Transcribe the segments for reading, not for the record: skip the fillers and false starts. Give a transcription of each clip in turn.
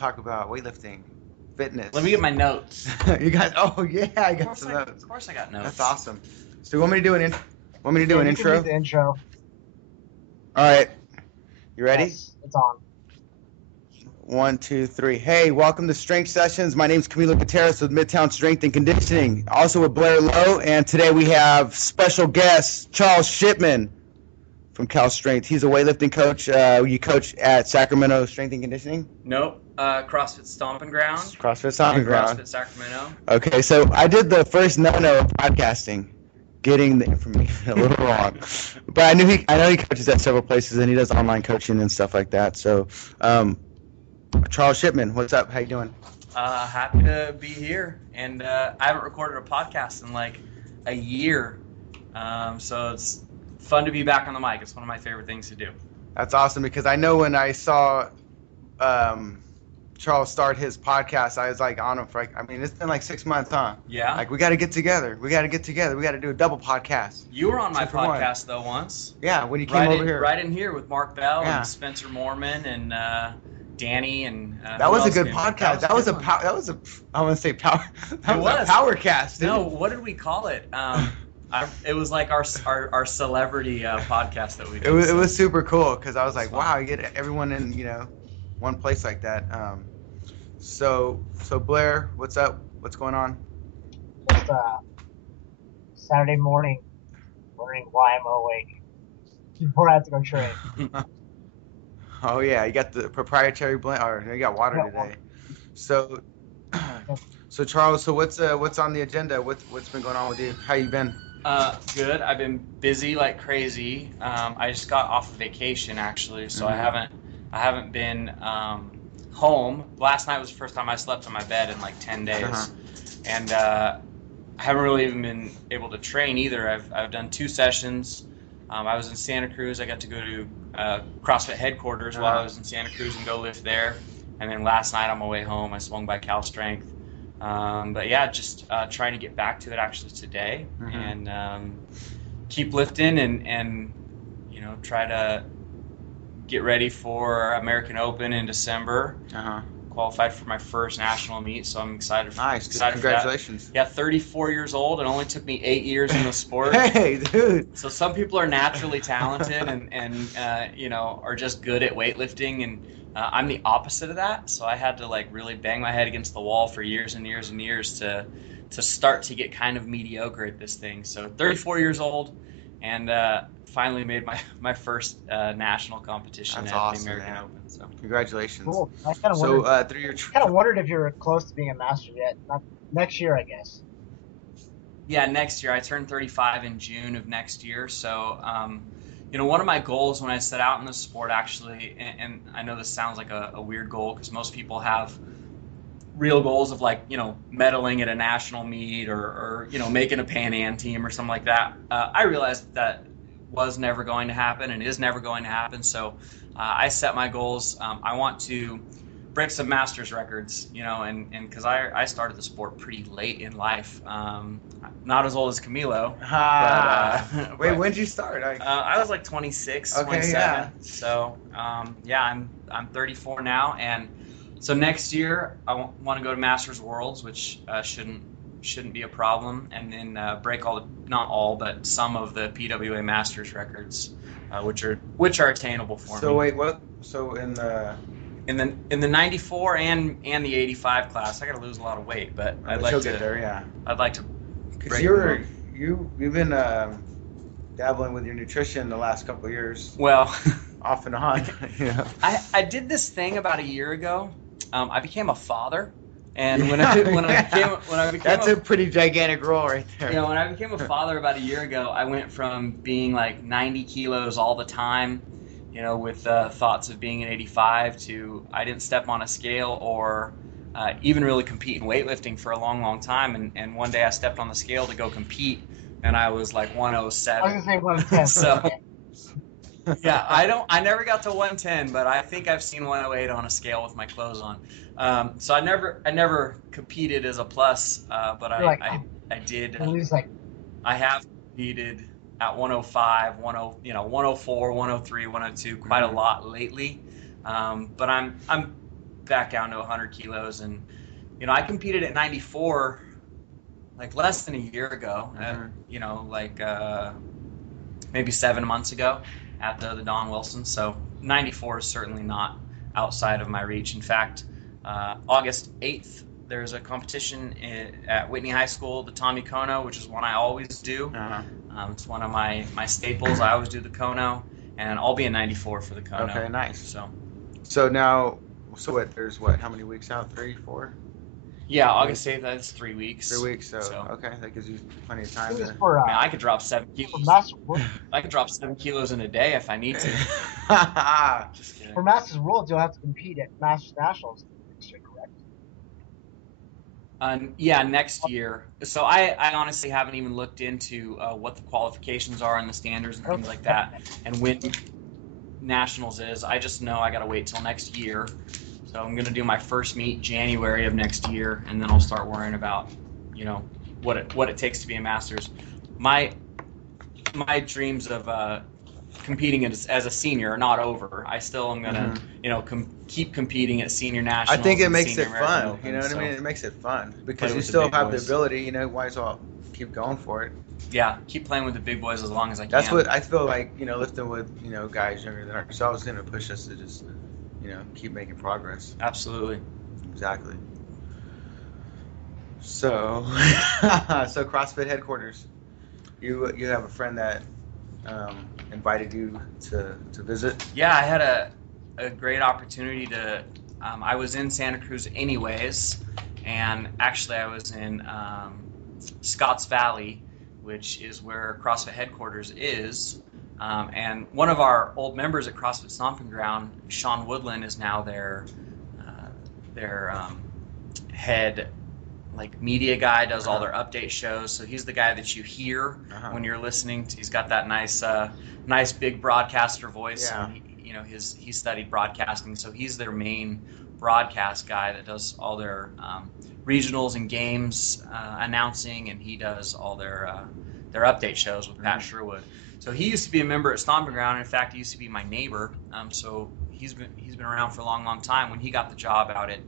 talk about weightlifting, fitness. Let me get my notes. You guys, oh yeah, I got some notes. Of course I got notes. That's awesome. So you want me to do an You intro? can do the intro. All right. You ready? Yes, it's on. 1, 2, 3. Hey, welcome to Strength Sessions. My name is Camilo Gutierrez with Midtown Strength and Conditioning. Also with Blair Lowe, and today we have special guest Charles Shipman from Cal Strength. He's a weightlifting coach. You coach at Sacramento Strength and Conditioning? Nope. CrossFit Stomping Ground. CrossFit Stomping Ground. CrossFit Sacramento. Okay, so I did the first no-no of podcasting, getting the information a little wrong. But I know he coaches at several places, and he does online coaching and stuff like that. So, Charles Shipman, what's up? How you doing? Happy to be here. And I haven't recorded a podcast in like a year. So it's fun to be back on the mic. It's one of my favorite things to do. That's awesome, because I know when I saw Charles start his podcast, I was like on him for it's been like 6 months, huh? Yeah. Like, we got to get together. We got to do a double podcast. You were on my podcast though once. Yeah, when you came over here. Right in here with Mark Bell and Spencer Mormon and Danny and that was a good podcast. That was a I want to say power. That was a power cast. Dude. No, what did we call it? It was like our celebrity podcast that we did. It was super cool, because I was like, wow, you get everyone in one place like that. So Blair, what's up? What's going on? Just Saturday morning, wondering why I'm awake before I have to go train. Oh yeah, you got the proprietary blend, or you got water today. So Charles, what's on the agenda? What's been going on with you? How you been? Good. I've been busy like crazy. I just got off of vacation actually, so I haven't been home. Last night was the first time I slept on my bed in like 10 days, and I haven't really even been able to train either. I've done 2 sessions. I was in Santa Cruz. I got to go to CrossFit headquarters while I was in Santa Cruz and go lift there. And then last night on my way home, I swung by Cal Strength. But yeah, just trying to get back to it actually today, and keep lifting and try to get ready for American Open in December. Qualified for my first national meet, so I'm excited. Congratulations. For that. Yeah, 34 years old. It only took me 8 years in the sport. Hey, dude. So some people are naturally talented and are just good at weightlifting, and I'm the opposite of that. So I had to like really bang my head against the wall for years and years and years to start to get kind of mediocre at this thing. So 34 years old, and finally made my first national competition at the American Open. So congratulations. Cool. I kind of wondered if you were close to being a master yet. Not next year, I guess. Yeah, next year. I turn 35 in June of next year. So, one of my goals when I set out in the sport actually, and I know this sounds like a weird goal because most people have real goals of like, medaling at a national meet or making a Pan Am team or something like that. I realized that was never going to happen and is never going to happen. So I set my goals. I want to break some masters records, and because I started the sport pretty late in life. Not as old as Camilo. Wait, when did you start? I was like 26, 27. Yeah. So I'm 34 now, and so next year I want to go to Masters Worlds, which shouldn't be a problem, and then break not all, but some of the PWA Masters records, which are attainable for me. So wait, what? So in the 94 and the 85 class, I got to lose a lot of weight, but I'd like to get there. Yeah, I'd like to. Because you've been dabbling with your nutrition the last couple of years. Well, off and on. I did this thing about a year ago. I became a father. And when I became that's a pretty gigantic role right there. When I became a father about a year ago, I went from being like 90 kilos all the time, with thoughts of being an 85 to I didn't step on a scale or even really compete in weightlifting for a long, long time. And one day I stepped on the scale to go compete, and I was like 107. I was gonna say 110. So yeah, I never got to 110, but I think I've seen 108 on a scale with my clothes on. So I never competed as a plus, but I did. I have competed at 105, 104, 103, 102 quite a lot lately. But I'm back down to 100 kilos. And, you know, I competed at 94 like less than a year ago, you know, like maybe 7 months ago at the Don Wilson. So 94 is certainly not outside of my reach. In fact, August 8th, there's a competition at Whitney High School, the Tommy Kono, which is one I always do. It's one of my staples. I always do the Kono, and I'll be in 94 for the Kono. Okay, nice. So now, so what? There's what? How many weeks out? 3, 4? Yeah, August 8th. That's 3 weeks. 3 weeks. So okay, that gives you plenty of time. For, I could drop 7 kilos. I could drop 7 kilos in a day if I need to. Just kidding. For Masters Worlds, you'll have to compete at Masters Nationals next year, correct? Yeah, next year. So I honestly haven't even looked into what the qualifications are and the standards and things like that, and when Nationals is. I just know I got to wait till next year. So I'm going to do my first meet January of next year, and then I'll start worrying about, you know, what it takes to be a Masters. My dreams of competing as a senior are not over. I still am going to, you know, keep competing at senior nationals. I think it makes it fun. Open, you know what I mean? It makes it fun because you still have the ability. You know, might as well keep going for it. Yeah, keep playing with the big boys as long as I can. That's what I feel like. You know, lifting with guys younger than ourselves is going to push us to just keep making progress. Absolutely. Exactly. So, so CrossFit headquarters. You have a friend that invited you to visit? Yeah, I had a great opportunity to. I was in Santa Cruz anyways, and actually I was in Scotts Valley, which is where CrossFit headquarters is. And one of our old members at CrossFit Stomping Ground, Sean Woodland, is now their head media guy, does all their update shows. So he's the guy that you hear when you're listening. He's got that nice big broadcaster voice. Yeah. And he studied broadcasting, so he's their main broadcast guy that does all their regionals and games announcing, and he does all their update shows with Pat Sherwood. So he used to be a member at Stomping Ground. In fact, he used to be my neighbor. So he's been around for a long time. When he got the job out at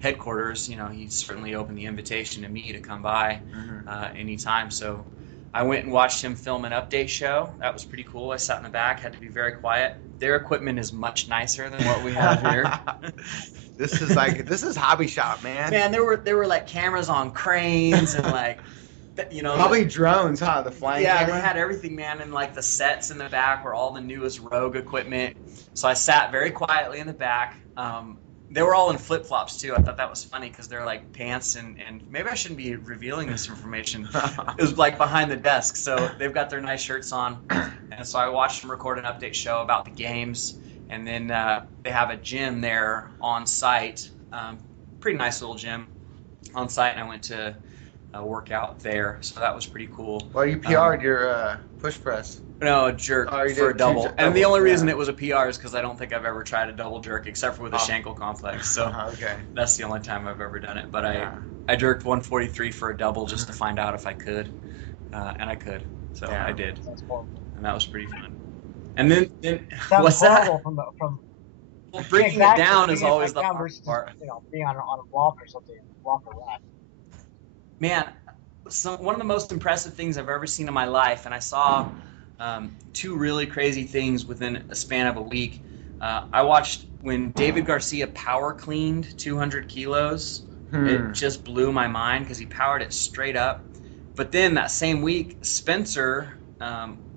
headquarters, he certainly opened the invitation to me to come by anytime. So I went and watched him film an update show. That was pretty cool. I sat in the back, had to be very quiet. Their equipment is much nicer than what we have here. This is hobby shop, man. Man, there were like cameras on cranes and probably drones, huh? The flying camera? They had everything, man, and the sets in the back were all the newest Rogue equipment. So I sat very quietly in the back. They were all in flip-flops too. I thought that was funny because they're like pants and maybe I shouldn't be revealing this information. It was behind the desk, so they've got their nice shirts on. And so I watched them record an update show about the games, and then they have a gym there on site, pretty nice little gym on site, and I went to work out there. So that was pretty cool. Well, you PR'd your push press. No, a jerk for a double. And the only reason it was a PR is because I don't think I've ever tried a double jerk except for with a Schenkel complex. So that's the only time I've ever done it. But I jerked 143 for a double just to find out if I could. And I could. So I did. And that was pretty fun. And then what's that? Well, bringing it down is always the hard part. Being on a block or something, block or rack. Man, one of the most impressive things I've ever seen in my life, and I saw two really crazy things within a span of a week. I watched when David Garcia power cleaned 200 kilos. It just blew my mind because he powered it straight up. But then that same week, Spencer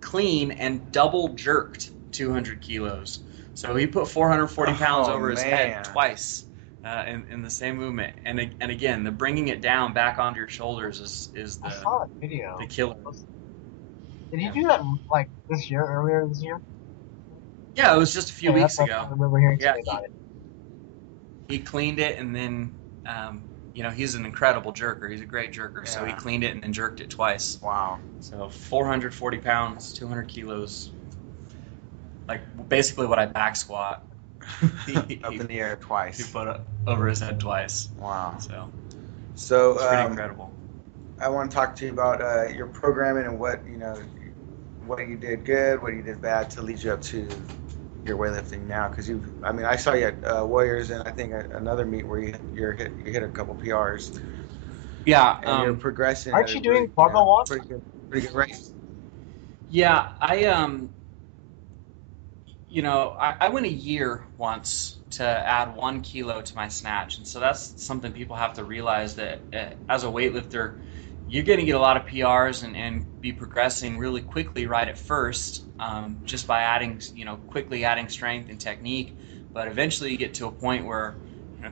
clean and double jerked 200 kilos. So he put 440 pounds over his head twice in the same movement. And again, the bringing it down back onto your shoulders is I saw that video. The killer. Did he do that earlier this year? Yeah, it was just a few weeks ago. I remember hearing something about it. He cleaned it, and then, he's an incredible jerker. He's a great jerker, so he cleaned it and then jerked it twice. Wow. So 440 pounds, 200 kilos, basically what I back squat. Up in the air twice. He put it over his head twice. Wow. So it's pretty incredible. I want to talk to you about your programming and what you did good, what you did bad to lead you up to your weightlifting now? Because I mean, I saw you at Warriors and I think another meet where you hit a couple PRs. Yeah. And you're progressing. Aren't you doing barbell walks? Pretty good rate. Yeah, I went a year once to add 1 kilo to my snatch, and so that's something people have to realize, that as a weightlifter, you're going to get a lot of PRs and be progressing really quickly right at first, just by quickly adding strength and technique. But eventually you get to a point where,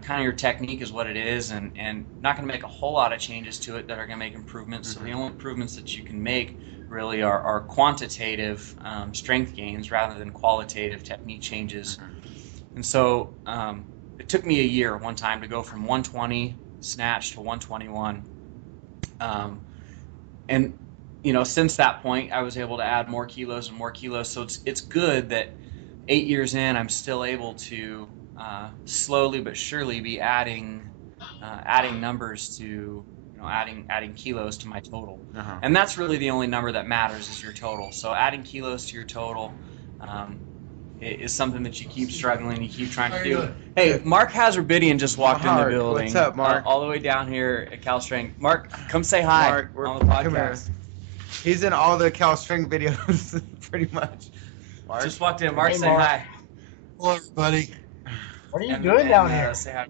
kind of your technique is what it is, and not going to make a whole lot of changes to it that are going to make improvements. So the only improvements that you can make really are quantitative strength gains rather than qualitative technique changes. And so it took me a year one time to go from 120 snatch to 121. And since that point, I was able to add more kilos and more kilos. So it's good that 8 years in, I'm still able to slowly but surely be adding numbers to, adding kilos to my total. And that's really the only number that matters, is your total. So adding kilos to your total is something that you keep struggling, you keep trying to do. Hey, Mark Hazarbidian just walked in the building. What's up, Mark? All the way down here at Cal Strength. Mark, come say hi. Mark, on the podcast. He's in all the Cal Strength videos, pretty much. Mark? Just walked in. Mark, Hey, say Mark. hi. Hello, everybody. What are you doing down here? Say hi.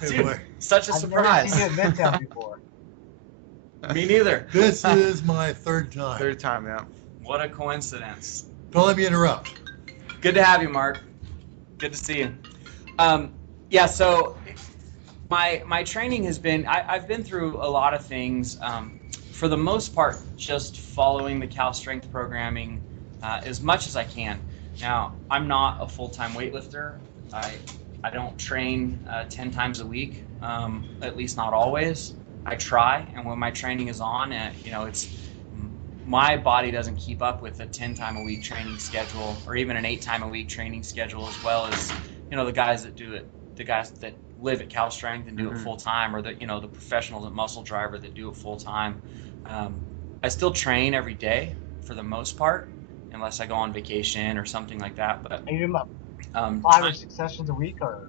Hey, Dude, boy. such a I've surprise. never seen you at Midtown before. Me neither. This is my third time. Third time, yeah. What a coincidence. Don't let me interrupt. Good to have you, Mark. Good to see you. Yeah, so my training has been, I've been through a lot of things. For the most part, just following the Cal Strength programming as much as I can. Now, I'm not a full-time weightlifter. I don't train 10 times a week, at least not always. I try, and when my training is on, it's my body doesn't keep up with a 10-time-a-week training schedule, or even an 8-time-a-week training schedule, as well as the guys that do it, the guys that live at Cal Strength and do it full time, or the professionals at Muscle Driver that do it full time. I still train every day for the most part, unless I go on vacation or something like that. But Are you doing about 5 or 6 sessions a week, or?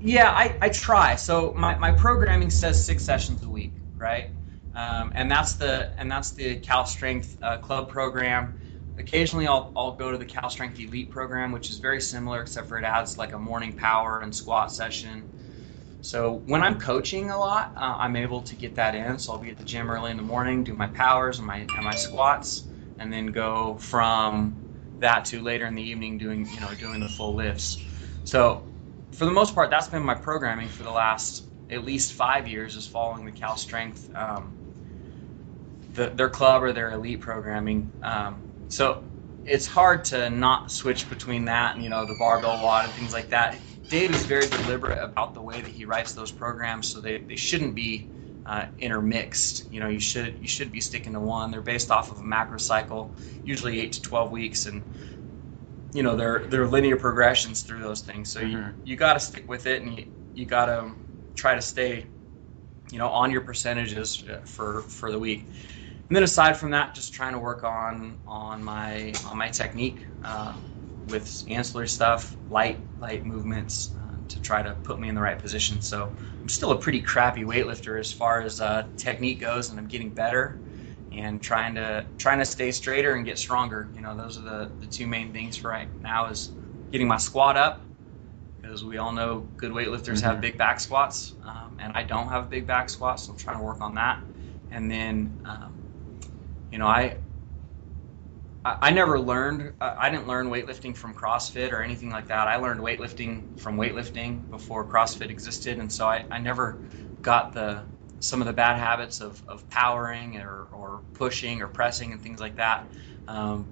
Yeah, I try. So my programming says 6 sessions a week, right? And that's the Cal Strength Club program. Occasionally I'll go to the Cal Strength Elite program, which is very similar, except for it adds like a morning power and squat session. So when I'm coaching a lot, I'm able to get that in. So I'll be at the gym early in the morning, do my powers and my squats, and then go from that to later in the evening doing the full lifts. So for the most part, that's been my programming for the last at least 5 years, is following the Cal Strength, their club or their elite programming. So it's hard to not switch between that and the barbell WOD and things like that. Dave is very deliberate about the way that he writes those programs, so they shouldn't be intermixed. You should be sticking to one. They're based off of a macro cycle, usually 8 to 12 weeks, and they're linear progressions through those things. So you got to stick with it, and you got to try to stay on your percentages for the week. And then aside from that, just trying to work on my technique with ancillary stuff, light movements, to try to put me in the right position. So I'm still a pretty crappy weightlifter as far as technique goes, and I'm getting better and trying to stay straighter and get stronger. Those are the two main things for right now, is getting my squat up, because we all know good weightlifters have big back squats, and I don't have a big back squat, so I'm trying to work on that. And then I never learned, I didn't learn weightlifting from CrossFit or anything like that. I learned weightlifting from weightlifting before CrossFit existed, and so I never got some of the bad habits of powering or pushing or pressing and things like that.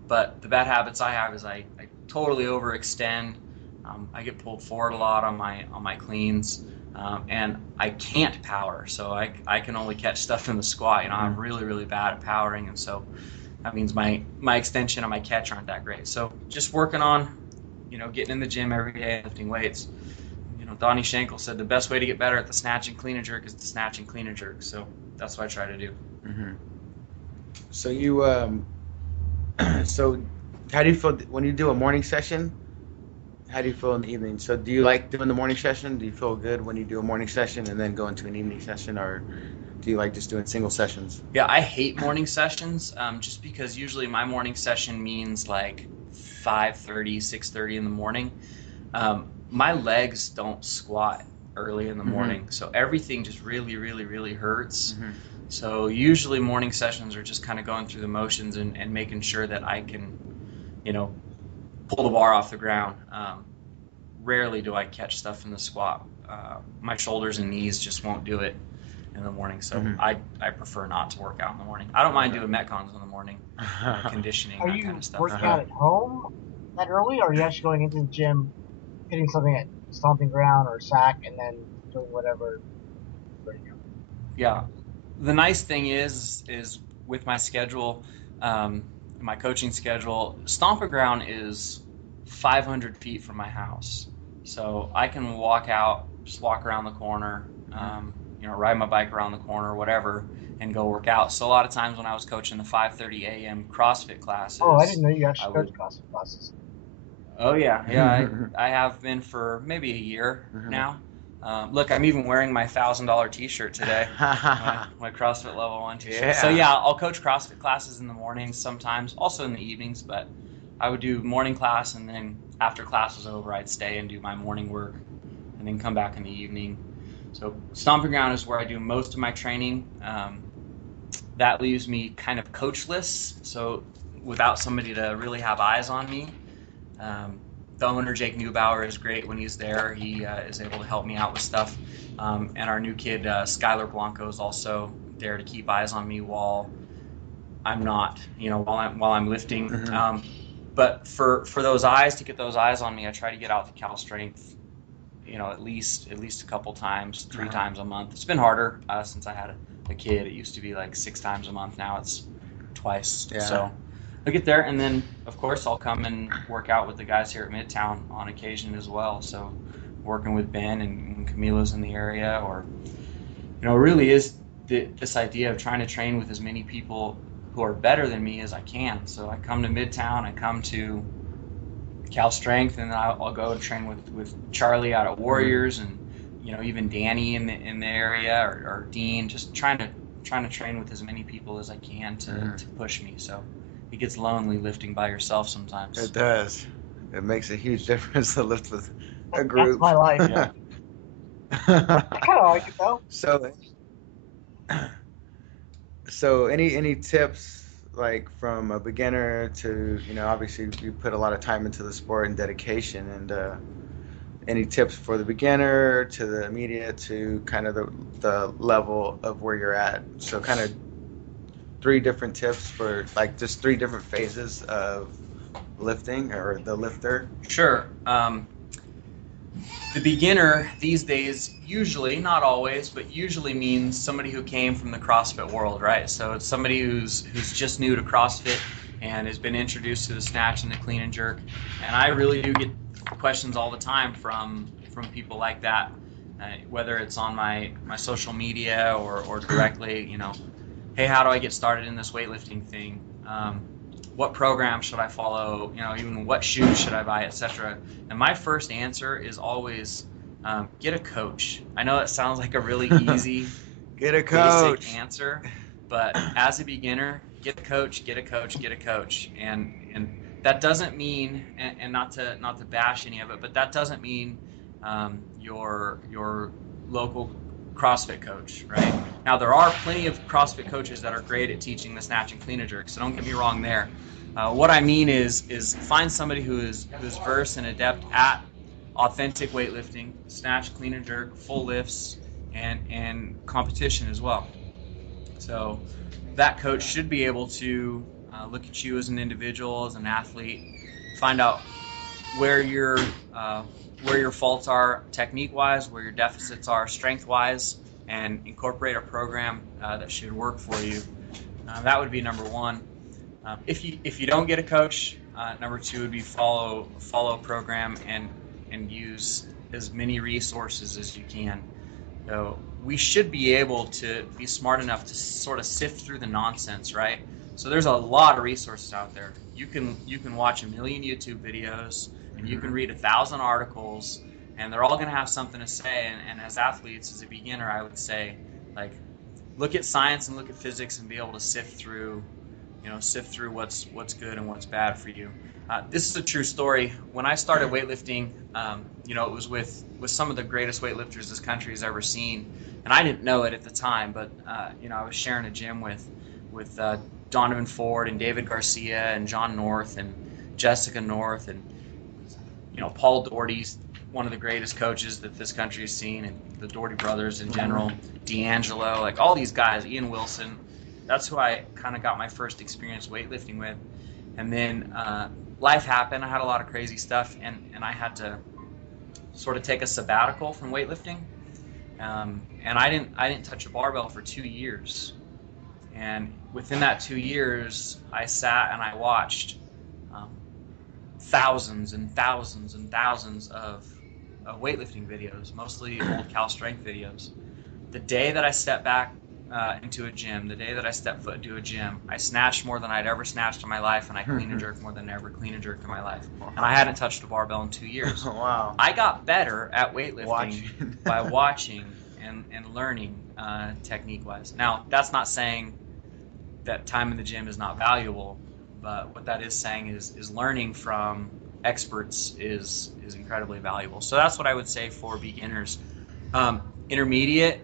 But the bad habits I have is I totally overextend. I get pulled forward a lot on my cleans, and I can't power, so I can only catch stuff in the squat. I'm really, really bad at powering, and so that means my extension and my catch aren't that great. So just working on, getting in the gym every day, lifting weights. Donnie Schenkel said the best way to get better at the snatch and clean and jerk is to snatch and clean and jerk. So that's what I try to do. So you, so How do you feel when you do a morning session? How do you feel in the evening? So do you like doing the morning session? Do you feel good when you do a morning session and then go into an evening session, or do you like just doing single sessions? Yeah, I hate morning sessions, just because usually my morning session means like 5:30, 6:30 in the morning. My legs don't squat early in the morning, so everything just really, really, really hurts. So usually morning sessions are just kind of going through the motions and making sure that I can, pull the bar off the ground. Rarely do I catch stuff in the squat. My shoulders and knees just won't do it in the morning, so I prefer not to work out in the morning. I don't mind doing metcons in the morning, conditioning, Are that you kind of stuff. working out at home that early, or are you actually going into the gym, hitting something at stomping ground or sack, and then doing whatever? Yeah, the nice thing is with my schedule, my coaching schedule, stomping ground is 500 feet from my house, so I can walk out, just walk around the corner, ride my bike around the corner, whatever, and go work out. So a lot of times when I was coaching the 5:30 a.m. CrossFit classes, Oh, I didn't know you I actually would. coach CrossFit classes. Oh yeah, I have been for maybe a year now. Look, I'm even wearing my $1,000 T-shirt today, my CrossFit Level 1 T-shirt. Yeah. So yeah, I'll coach CrossFit classes in the mornings sometimes, also in the evenings. But I would do morning class, and then after class was over, I'd stay and do my morning work, and then come back in the evening. So stomping ground is where I do most of my training. That leaves me kind of coachless, so without somebody to really have eyes on me. The owner, Jake Neubauer, is great when he's there. He is able to help me out with stuff. And our new kid, Skylar Blanco, is also there to keep eyes on me while I'm not, while I'm lifting. But for those eyes, to get those eyes on me, I try to get out to Cal Strength, at least a couple times, 3 times a month. It's been harder since I had a kid. It used to be like 6 times a month. Now it's twice. Yeah. So I'll get there, and then of course I'll come and work out with the guys here at Midtown on occasion as well. So working with Ben and Camilo's in the area, or it really is this idea of trying to train with as many people who are better than me as I can. So I come to Midtown, I come to Cal Strength, and then I'll go and train with Charlie out at Warriors, and even Danny in the area, or Dean, just trying to train with as many people as I can to push me. So it gets lonely lifting by yourself sometimes. It does. It makes a huge difference to lift with a group. That's my life. Yeah. I kind of like it though. So any tips, like from a beginner to, obviously you put a lot of time into the sport and dedication, and any tips for the beginner to the immediate to kind of the level of where you're at? So kind of 3 different tips for like just 3 different phases of lifting or the lifter. Sure. The beginner these days, usually, not always, but usually means somebody who came from the CrossFit world, right? So it's somebody who's just new to CrossFit and has been introduced to the snatch and the clean and jerk. And I really do get questions all the time from people like that, whether it's on my social media or directly, hey, how do I get started in this weightlifting thing? What program should I follow? Even what shoes should I buy, etc. And my first answer is always get a coach. I know it sounds like a really easy, Get a coach. basic answer, but as a beginner, get a coach, get a coach, get a coach. And that doesn't mean, and not to bash any of it, but that doesn't mean your local CrossFit coach, right? Now, there are plenty of CrossFit coaches that are great at teaching the snatch and clean and jerk, so don't get me wrong there. What I mean is find somebody who's versed and adept at authentic weightlifting, snatch, clean and jerk, full lifts, and competition as well. So that coach should be able to look at you as an individual, as an athlete, find out where your faults are technique-wise, where your deficits are strength-wise, and incorporate a program that should work for you. That would be number 1. If you don't get a coach, number 2 would be follow a program and use as many resources as you can. So we should be able to be smart enough to sort of sift through the nonsense, right? So there's a lot of resources out there. You can watch a million YouTube videos, and you can read 1,000 articles, and they're all going to have something to say. And as athletes, as a beginner, I would say, like, look at science and look at physics and be able to sift through what's good and what's bad for you. This is a true story. When I started weightlifting, it was with some of the greatest weightlifters this country has ever seen, and I didn't know it at the time. But I was sharing a gym with Donovan Ford and David Garcia and Jon North and Jessica North and Paul Doherty's one of the greatest coaches that this country has seen, and the Doherty brothers in general, D'Angelo, like all these guys, Ian Wilson. That's who I kind of got my first experience weightlifting with. And then life happened. I had a lot of crazy stuff, and I had to sort of take a sabbatical from weightlifting. And I didn't touch a barbell for 2 years. And within that 2 years, I sat and I watched thousands and thousands and thousands of weightlifting videos, mostly old Cal Strength videos. The day that I stepped back into a gym, the day that I stepped foot into a gym, I snatched more than I'd ever snatched in my life, and I clean and jerked more than I ever clean and jerked in my life. And I hadn't touched a barbell in 2 years. Wow. I got better at weightlifting by watching and learning technique-wise. Now, that's not saying that time in the gym is not valuable, but what that is saying is learning from experts is incredibly valuable. So that's what I would say for beginners. Intermediate,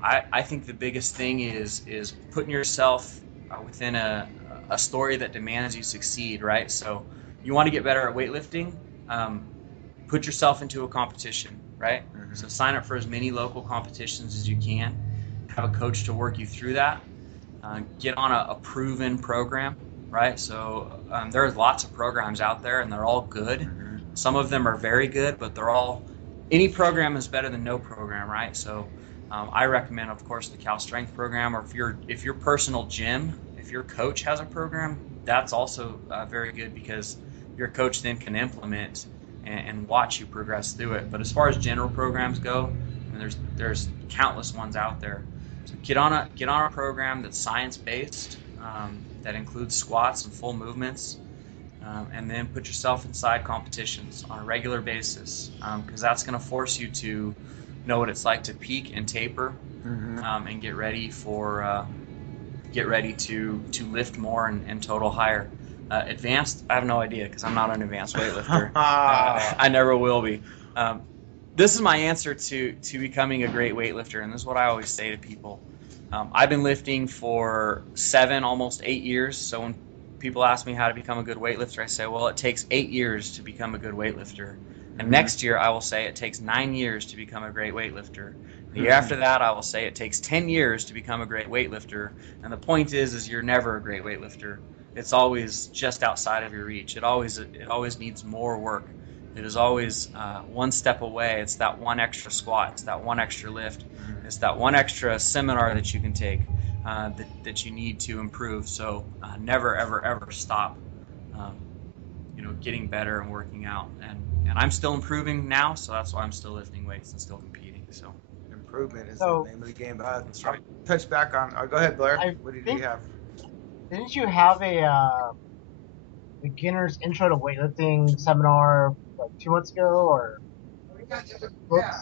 I think the biggest thing is putting yourself within a story that demands you succeed, right? So you want to get better at weightlifting, put yourself into a competition, right? So sign up for as many local competitions as you can. Have a coach to work you through that. Get on a proven program, right? So there's lots of programs out there, and they're all good. Some of them are very good, but any program is better than no program, right? So I recommend, of course, the Cal Strength program, or if your personal gym, if your coach has a program, that's also very good, because your coach then can implement and watch you progress through it. But as far as general programs go, I mean, there's countless ones out there. So get on a program that's science-based, that includes squats and full movements, and then put yourself inside competitions on a regular basis, because that's going to force you to know what it's like to peak and taper, and get ready to lift more and total higher. Advanced, I have no idea, because I'm not an advanced weightlifter. I never will be. This is my answer to becoming a great weightlifter, and this is what I always say to people. I've been lifting for 7, almost 8 years. So when people ask me how to become a good weightlifter, I say, well, it takes 8 years to become a good weightlifter. And next year, I will say it takes 9 years to become a great weightlifter. The year after that, I will say it takes 10 years to become a great weightlifter. And the point is you're never a great weightlifter. It's always just outside of your reach. It always needs more work. It is always one step away. It's that one extra squat. It's that one extra lift. It's that one extra seminar that you can take that you need to improve. So never, ever, ever stop getting better and working out. And I'm still improving now, so that's why I'm still lifting weights and still competing. So improvement is So- the name of the game. That's right. Touch back on. Go ahead, Blair. I What did think- you have? Didn't you have a beginner's intro to weightlifting seminar like 2 months ago, or?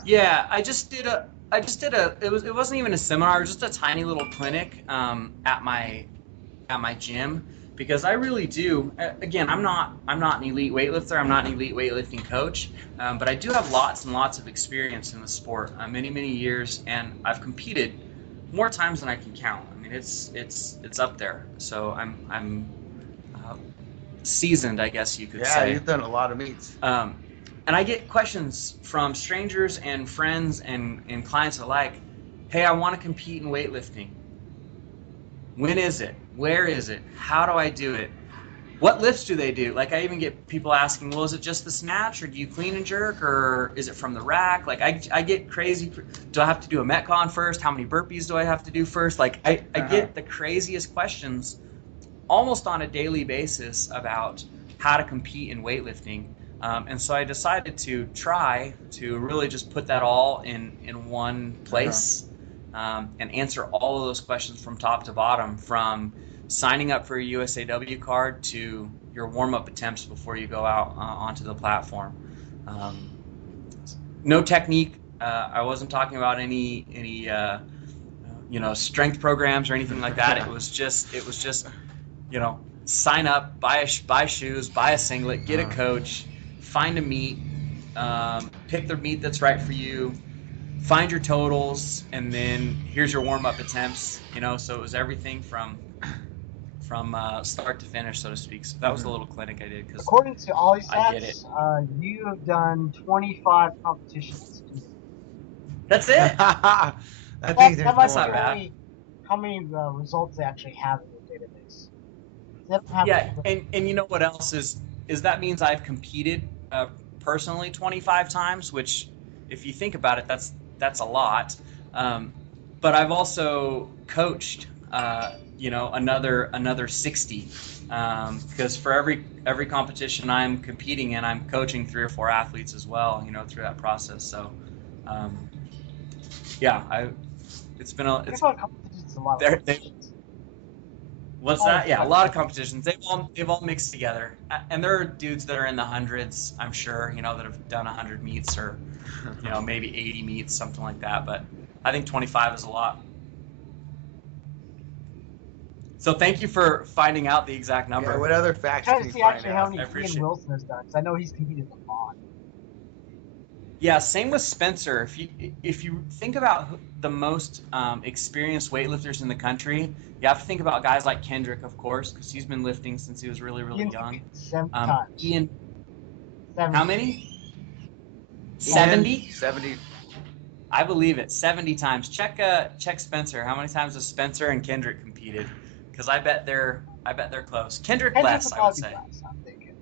Yeah, I just did a. It wasn't even a seminar. It was just a tiny little clinic at my gym, because I really do. Again, I'm not an elite weightlifter. I'm not an elite weightlifting coach, but I do have lots and lots of experience in the sport, many years, and I've competed more times than I can count. I mean, it's up there. So I'm seasoned, I guess you could say. Yeah, you've done a lot of meets. And I get questions from strangers and friends and clients alike. Hey, I want to compete in weightlifting. When is it? Where is it? How do I do it? What lifts do they do? Like, I even get people asking, well, is it just the snatch, or do you clean and jerk, or is it from the rack? Like, I get crazy. Do I have to do a Metcon first? How many burpees do I have to do first? Like, I get the craziest questions almost on a daily basis about how to compete in weightlifting. And so I decided to try to really just put that all in one place, and answer all of those questions from top to bottom, from signing up for a USAW card to your warm-up attempts before you go out onto the platform. No technique. I wasn't talking about any strength programs or anything like that. It was just sign up, buy shoes, buy a singlet, get a coach, find a meet, pick the meet that's right for you, find your totals, and then here's your warm-up attempts. So it was everything from start to finish, so to speak. So that was the little clinic I did, because According to all these I get it. stats, you have done 25 competitions. That's it. I think there's That must not be bad. how many results they actually have in the database. They don't have Yeah, and you know what else is that means I've competed personally 25 times, which, if you think about it, that's a lot. But I've also coached, another 60, because for every competition I'm competing in, I'm coaching 3 or 4 athletes as well, through that process. So, yeah, it's been a it's 25 competitions is a lot. What's that? Yeah, a lot of competitions. They've all mixed together, and there are dudes that are in the hundreds, I'm sure, that have done 100 meets, or maybe 80 meets, something like that. But I think 25 is a lot. So thank you for finding out the exact number. Yeah, what other facts I'm can trying you to see find actually out? how many I appreciate Ian Wilson has done, because I know he's competed a lot. Yeah, same with Spencer. If you think about the most experienced weightlifters in the country, you have to think about guys like Kendrick, of course, because he's been lifting since he was really, really Ian's young. competed 7 times. Ian, 70. how many? 70? 70. I believe it. 70 times. Check Spencer. How many times has Spencer and Kendrick competed? Because I bet they're close. Kendrick less, I would say. Less, I'm thinking.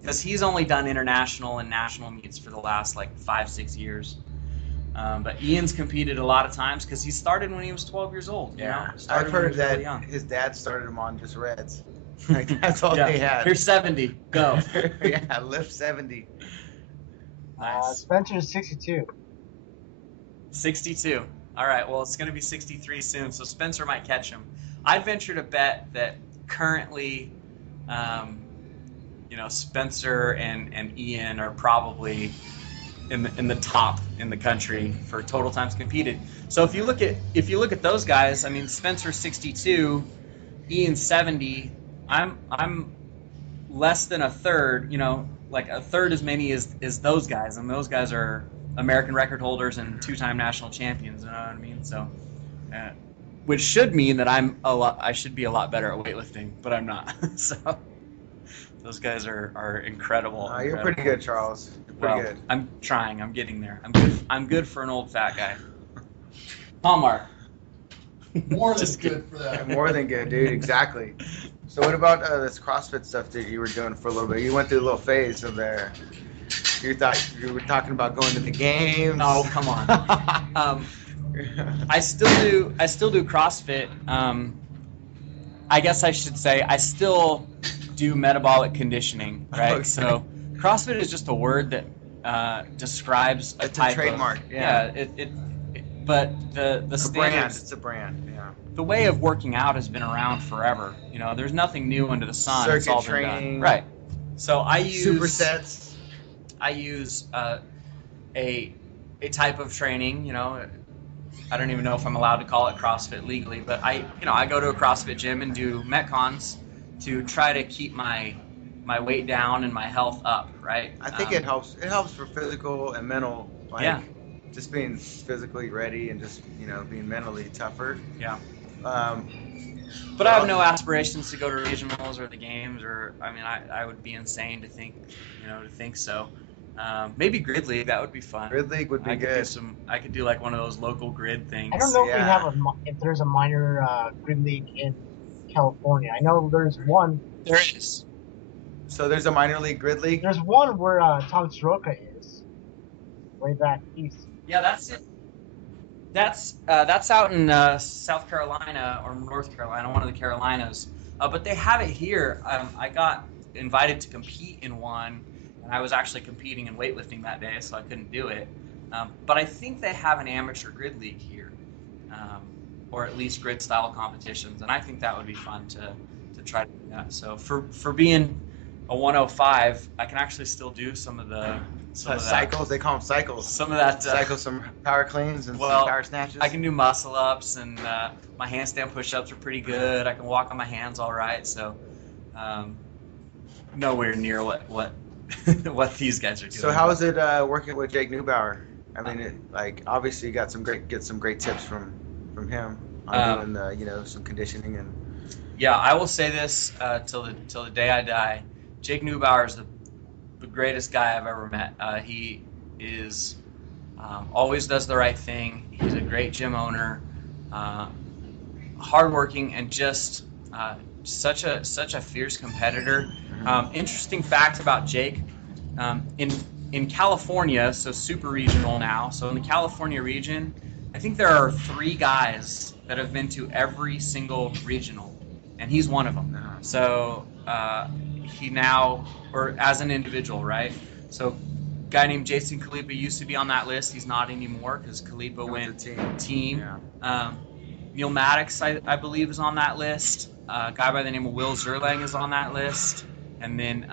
Because he's only done international and national meets for the last 5-6 years. But Ian's competed a lot of times because he started when he was 12 years old. I've heard that really his dad started him on just reds. That's all they had. Here's 70. Go. Yeah, lift 70. Nice. Spencer is 62. 62. All right. Well, it's going to be 63 soon, so Spencer might catch him. I'd venture to bet that currently, Spencer and Ian are probably in the top in the country for total times competed. So if you look at those guys, I mean, Spencer 62, Ian 70. I'm less than a third. A third as many as those guys, and those guys are American record holders and 2-time national champions. You know what I mean? So, which should mean that I should be a lot better at weightlifting, but I'm not. So those guys are incredible. You're pretty good, Charles. You're pretty good. I'm trying. I'm getting there. I'm good for an old fat guy. Hallmark. More than good for that. More than good, dude. Exactly. So what about this CrossFit stuff that you were doing for a little bit? You went through a little phase of there. You thought you were talking about going to the games. No, come on. I still do CrossFit. I guess I should say I still do metabolic conditioning, right? Okay. So CrossFit is just a word that describes a It's type a trademark. of, but the It's a standards, brand. It's a brand. Yeah. the way of working out has been around forever. There's nothing new under the sun. It's all Circuit been done. training. Right. So I use Supersets. I use a type of training. I don't even know if I'm allowed to call it CrossFit legally, but I go to a CrossFit gym and do Metcons to try to keep my weight down and my health up, right? I think it helps. It helps for physical and mental. Just being physically ready and just being mentally tougher. Yeah. But I have no aspirations to go to regionals or the games, or I would be insane to think so. Maybe Grid League, that would be fun. Grid League would be good. I could do one of those local grid things. I don't know if there's a minor Grid League in California. I know there's one. There is. So there's a minor league Grid League? There's one where Tom Soroka is, way back east. Yeah, that's it. That's out in South Carolina or North Carolina, one of the Carolinas. But they have it here. I got invited to compete in one, and I was actually competing in weightlifting that day, so I couldn't do it. But I think they have an amateur Grid League here. or at least grid style competitions, and I think that would be fun to try to do that. So for being a 105, I can actually still do some of that. Cycles, they call them cycles. Some of that. Cycles, some power cleans and some power snatches. I can do muscle ups, and my handstand push-ups are pretty good. I can walk on my hands all right. So nowhere near what what these guys are doing. So how is it working with Jake Neubauer? I mean, obviously you got some great tips from him on doing some conditioning and. Yeah, I will say this till the day I die. Jake Neubauer is the greatest guy I've ever met. He is always does the right thing. He's a great gym owner, hardworking, and just such a fierce competitor. Interesting fact about Jake: in California, so super regional now. So in the California region, I think there are 3 guys that have been to every single regional, and he's one of them. So he now, or as an individual, right? So a guy named Jason Khalipa used to be on that list. He's not anymore because Khalipa went team. Yeah. Neil Maddox, I believe, is on that list. A guy by the name of Will Zerlang is on that list. And then,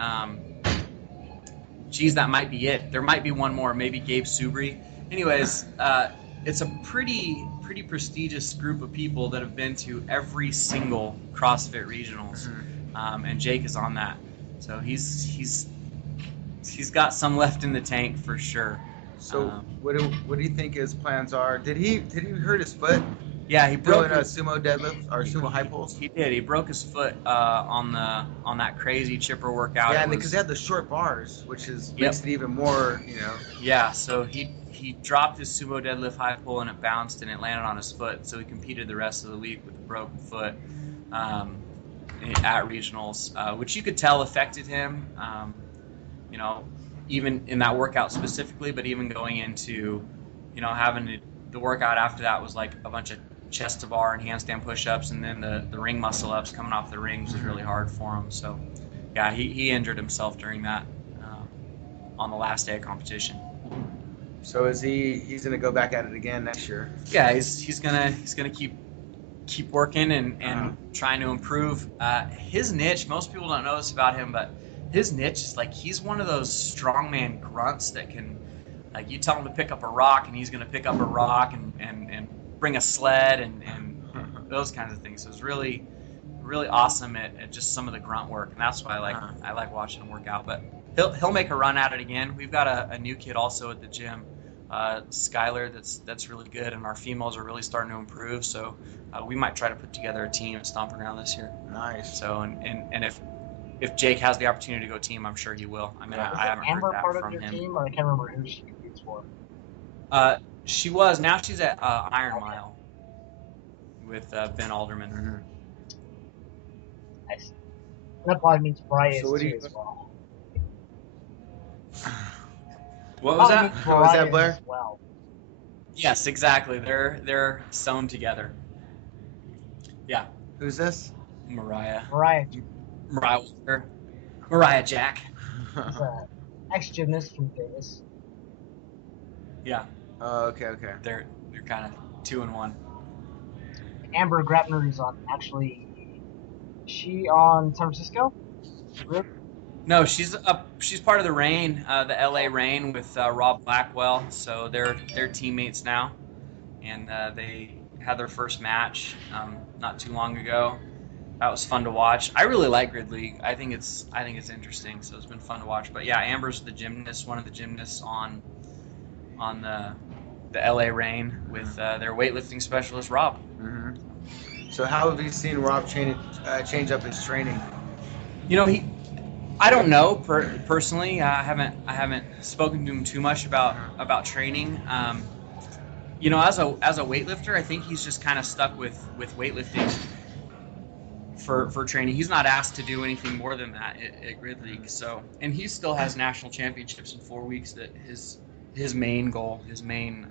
that might be it. There might be one more, maybe Gabe Subri. Anyways, it's a pretty prestigious group of people that have been to every single CrossFit regionals, and Jake is on that. So he's got some left in the tank for sure. So what do you think his plans are? Did he hurt his foot? Yeah, he broke doing a sumo deadlift or sumo high pulls. He did. He broke his foot on that crazy chipper workout. Yeah, because they had the short bars, which makes it even more, Yeah, so he dropped his sumo deadlift high pull and it bounced and it landed on his foot. So he competed the rest of the week with a broken foot at regionals, which you could tell affected him. Even in that workout specifically, but even going into, having the workout after that was like a bunch of chest to bar and handstand push-ups, and then the ring muscle ups coming off the rings was really hard for him. So yeah, he injured himself during that on the last day of competition. So he's gonna go back at it again next year? Yeah, he's gonna keep working and trying to improve. His niche, most people don't know this about him, but his niche is he's one of those strongman grunts that can, you tell him to pick up a rock and he's gonna pick up a rock and bring a sled and those kinds of things. So it's really awesome at just some of the grunt work, and that's why I like watching him work out. But he'll make a run at it again. We've got a new kid also at the gym, Skylar, that's really good, and our females are really starting to improve. So we might try to put together a team at Stomping Ground this year. Nice. So and if Jake has the opportunity to go team, I'm sure he will. I mean, I haven't heard that from him. Amber part of your team, or I can't remember who she competes for. She was. Now she's at Iron Mile with Ben Alderman. Mm-hmm. I see. That probably means Brian So too as well. What was that? What was that, Blair? Well. Yes, exactly. They're sewn together. Yeah. Who's this? Mariah Walker. Mariah Jack. He's an ex-gymnast from Vegas. Yeah. Oh, okay. They're kind of 2 and 1. Amber Grapner is on. Actually, is she on San Francisco? No, she's part of the Reign, the LA Reign with Rob Blackwell. So they're teammates now, and they had their first match not too long ago. That was fun to watch. I really like Grid League. I think it's interesting. So it's been fun to watch. But yeah, Amber's the gymnast, one of the gymnasts on the LA Reign with their weightlifting specialist Rob. Mm-hmm. So how have you seen Rob change up his training? I don't know personally. I haven't spoken to him too much about training. As a weightlifter, I think he's just kind of stuck with weightlifting for training. He's not asked to do anything more than that at Grid League. So, and he still has national championships in 4 weeks. That his main goal, his main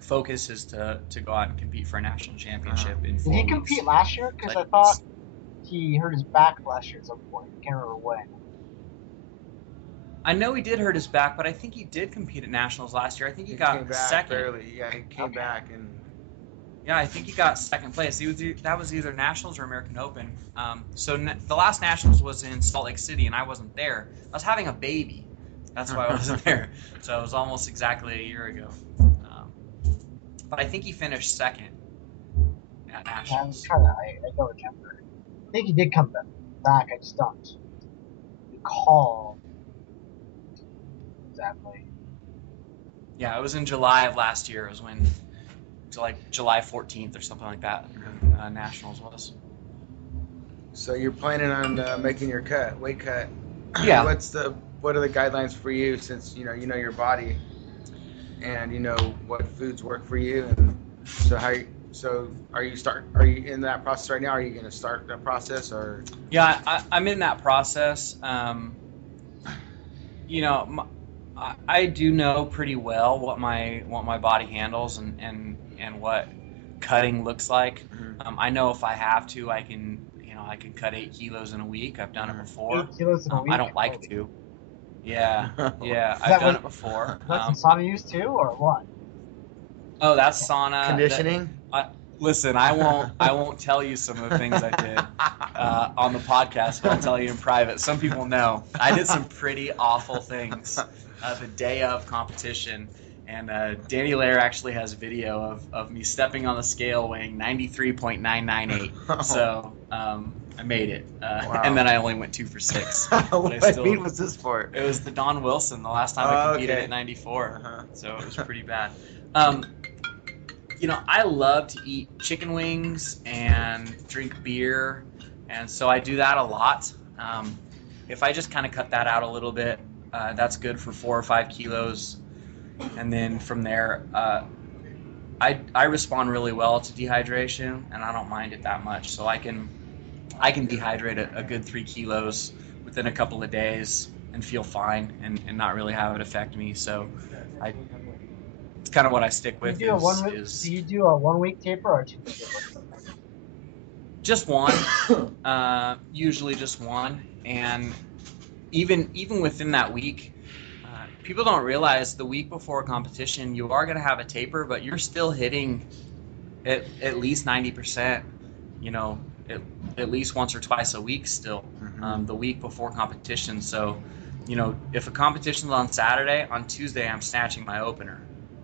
focus is to go out and compete for a national championship in 4 weeks. Did he compete last year? Because I thought he hurt his back last year at some point. I can't remember when. I know he did hurt his back, but I think he did compete at nationals last year. I think he got came back second. barely. Yeah, he came back and Yeah, I think he got second place. That was either Nationals or American Open. The last Nationals was in Salt Lake City, and I wasn't there. I was having a baby. That's why I wasn't there. So it was almost exactly a year ago. But I think he finished second at Nationals. I don't remember. I think he did come back. I just don't recall exactly. Yeah, it was in July of last year. It was when, like July 14th or something like that. Nationals was. So you're planning on making your weight cut? Yeah. What are the guidelines for you, since you know your body, and you know what foods work for you, and so are you in that process right now? Are you going to start that process, or? Yeah, I'm in that process. I do know pretty well what my body handles and what cutting looks like. I know if I have to, I can cut 8 kilos in a week. I've done it before. 8 kilos in a week? I don't like to. Yeah, Is I've done it before. That's some sauna use too, or what? Oh, that's sauna. Conditioning? Listen, I won't tell you some of the things I did on the podcast, but I'll tell you in private. Some people know. I did some pretty awful things the day of competition, and Danny Lair actually has video of me stepping on the scale weighing 93.998. So I made it, Wow. and then I only went 2 for 6. What meet was this for? It was the Don Wilson, the last time I competed at 94, so it was pretty bad. I love to eat chicken wings and drink beer, and so I do that a lot. If I just kind of cut that out a little bit, that's good for 4 or 5 kilos, and then from there, I respond really well to dehydration, and I don't mind it that much. So I can dehydrate a good 3 kilos within a couple of days and feel fine and not really have it affect me. So it's kind of what I stick with. Do you do a 1 week taper or 2 week taper? Just one, usually just one, and even within that week, people don't realize the week before a competition you are going to have a taper, but you're still hitting at least 90%. At least once or twice a week still, the week before competition. So, if a competition's on Saturday, on Tuesday I'm snatching my opener.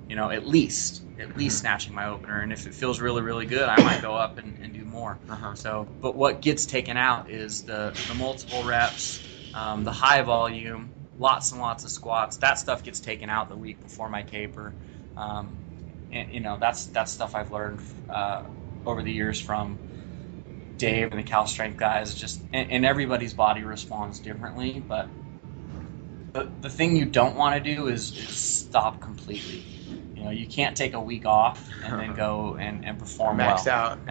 At least snatching my opener, and if it feels really, really good, I might go up and do more. So, but what gets taken out is the multiple reps, the high volume, lots and lots of squats. That stuff gets taken out the week before my taper, and that's stuff I've learned over the years from Dave and the Cal Strength guys. And everybody's body responds differently, but the thing you don't want to do is stop completely. You can't take a week off and then go and perform max out.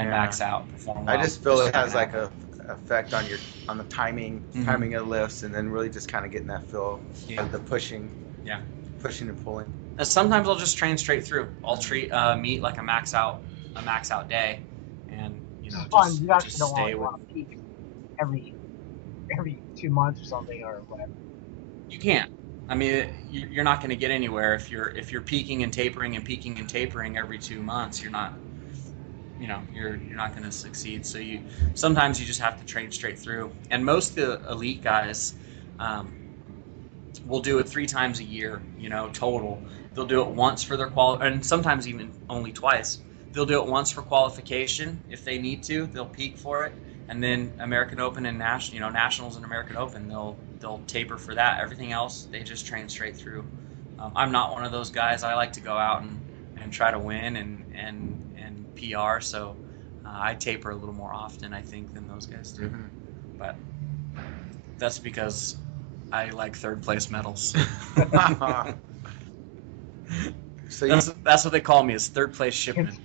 Perform well. I just feel it has like a effect on the timing of lifts, and then really just kind of getting that feel of the pushing and pulling. And sometimes I'll just train straight through. I'll treat meet like a max out day, and you actually don't want to peak every 2 months or something or whatever. You can't. I mean, you're not going to get anywhere if you're peaking and tapering every 2 months. You're not going to succeed. So sometimes you just have to train straight through. And most of the elite guys will do it 3 times a year, total. They'll do it once for their and sometimes even only twice. They'll do it once for qualification if they need to. They'll peak for it, and then American Open and Nationals and American Open, they'll taper for that. Everything else, they just train straight through. I'm not one of those guys. I like to go out and try to win and PR, so I taper a little more often, I think, than those guys do. But that's because I like 3rd place medals. So that's what they call me, is 3rd place Shipman.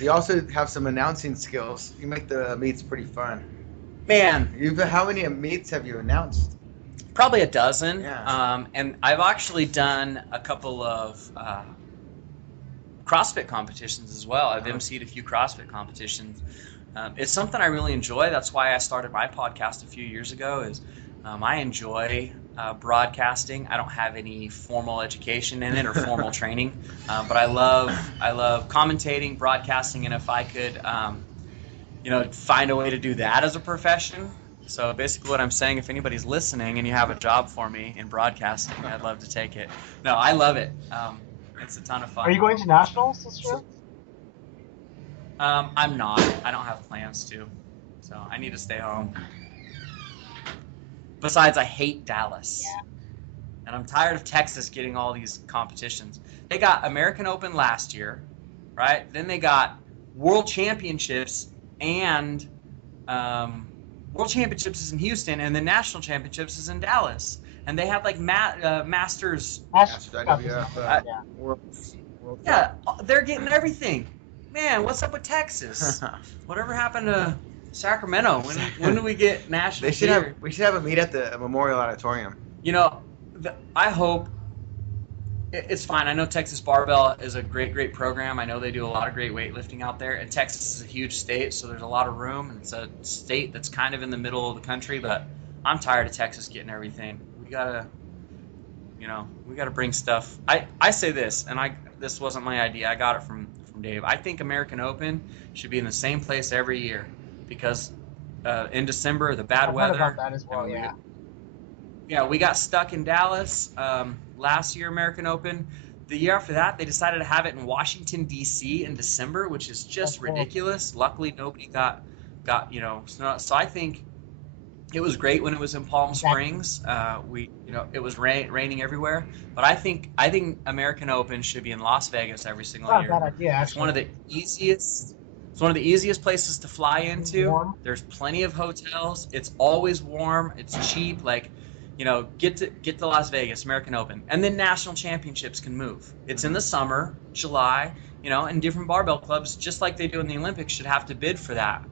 You also have some announcing skills. You make the meets pretty fun. Man, how many meets have you announced? Probably a dozen. Yeah. And I've actually done a couple of CrossFit competitions as well. I've emceed a few CrossFit competitions. It's something I really enjoy. That's why I started my podcast a few years ago. I enjoy broadcasting. I don't have any formal education in it or formal training, but I love commentating, broadcasting, and if I could, find a way to do that as a profession. So basically what I'm saying, if anybody's listening and you have a job for me in broadcasting, I'd love to take it. No, I love it. It's a ton of fun. Are you going to nationals this year? I'm not. I don't have plans to. So I need to stay home. Besides, I hate Dallas. Yeah. And I'm tired of Texas getting all these competitions. They got American Open last year, right? Then they got World Championships and World Championships is in Houston, and the National Championships is in Dallas. And they have like Masters. World Yeah, they're getting everything. Man, what's up with Texas? Whatever happened to Sacramento? When do we get national? We should have a meet at the Memorial Auditorium. I hope it's fine. I know Texas Barbell is a great program. I know they do a lot of great weightlifting out there. And Texas is a huge state, so there's a lot of room. And it's a state that's kind of in the middle of the country, but I'm tired of Texas getting everything. We gotta bring stuff. I say this, and this wasn't my idea. I got it from Dave. I think American Open should be in the same place every year because in December, the bad weather. I've heard about that as well, we got stuck in Dallas last year, American Open. The year after that, they decided to have it in Washington, D.C. in December, which is just ridiculous. Luckily, nobody got snow. So I think it was great when it was in Palm Springs. It was raining everywhere. But I think American Open should be in Las Vegas every single year. Not a bad idea, it's one of the easiest. It's one of the easiest places to fly into. Warm. There's plenty of hotels. It's always warm. It's cheap. Get to Las Vegas, American Open, and then national championships can move. It's in the summer, July, and different barbell clubs, just like they do in the Olympics, should have to bid for that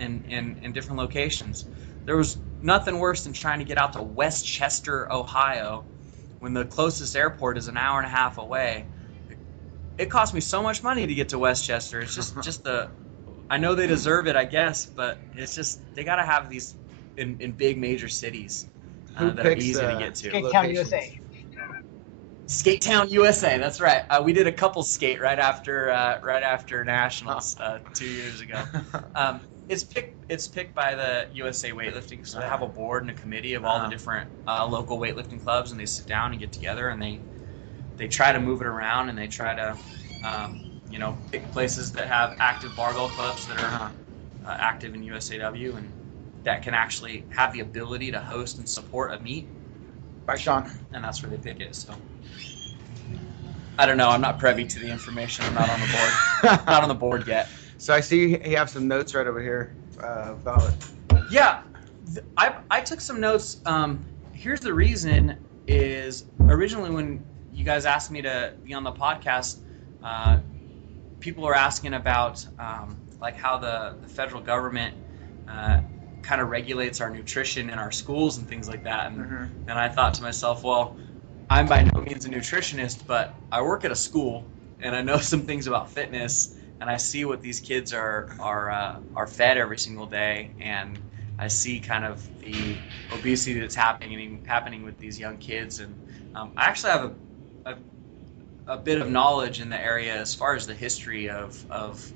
in different locations. There was nothing worse than trying to get out to Westchester, Ohio, when the closest airport is an hour and a half away. It cost me so much money to get to Westchester. It's just I know they deserve it, I guess, but it's just they got to have these in big major cities. That are easy to get to. Skate Town, USA. Skate Town, USA. That's right. We did a couple skate right after nationals 2 years ago. It's picked by the USA Weightlifting, so they have a board and a committee of all the different local weightlifting clubs, and they sit down and get together and they try to move it around and they try to pick places that have active barbell clubs that are active in USAW and that can actually have the ability to host and support a meet. Right, Sean. And that's where they pick it. So I don't know. I'm not privy to the information. I'm not on the board. Not on the board yet. So I see you have some notes right over here about it. Yeah, I took some notes. Here's the reason is originally when you guys asked me to be on the podcast, people were asking about how the federal government kind of regulates our nutrition in our schools and things like that. And I thought to myself, well, I'm by no means a nutritionist, but I work at a school and I know some things about fitness and I see what these kids are fed every single day, and I see kind of the obesity that's happening with these young kids. And I actually have a bit of knowledge in the area as far as the history of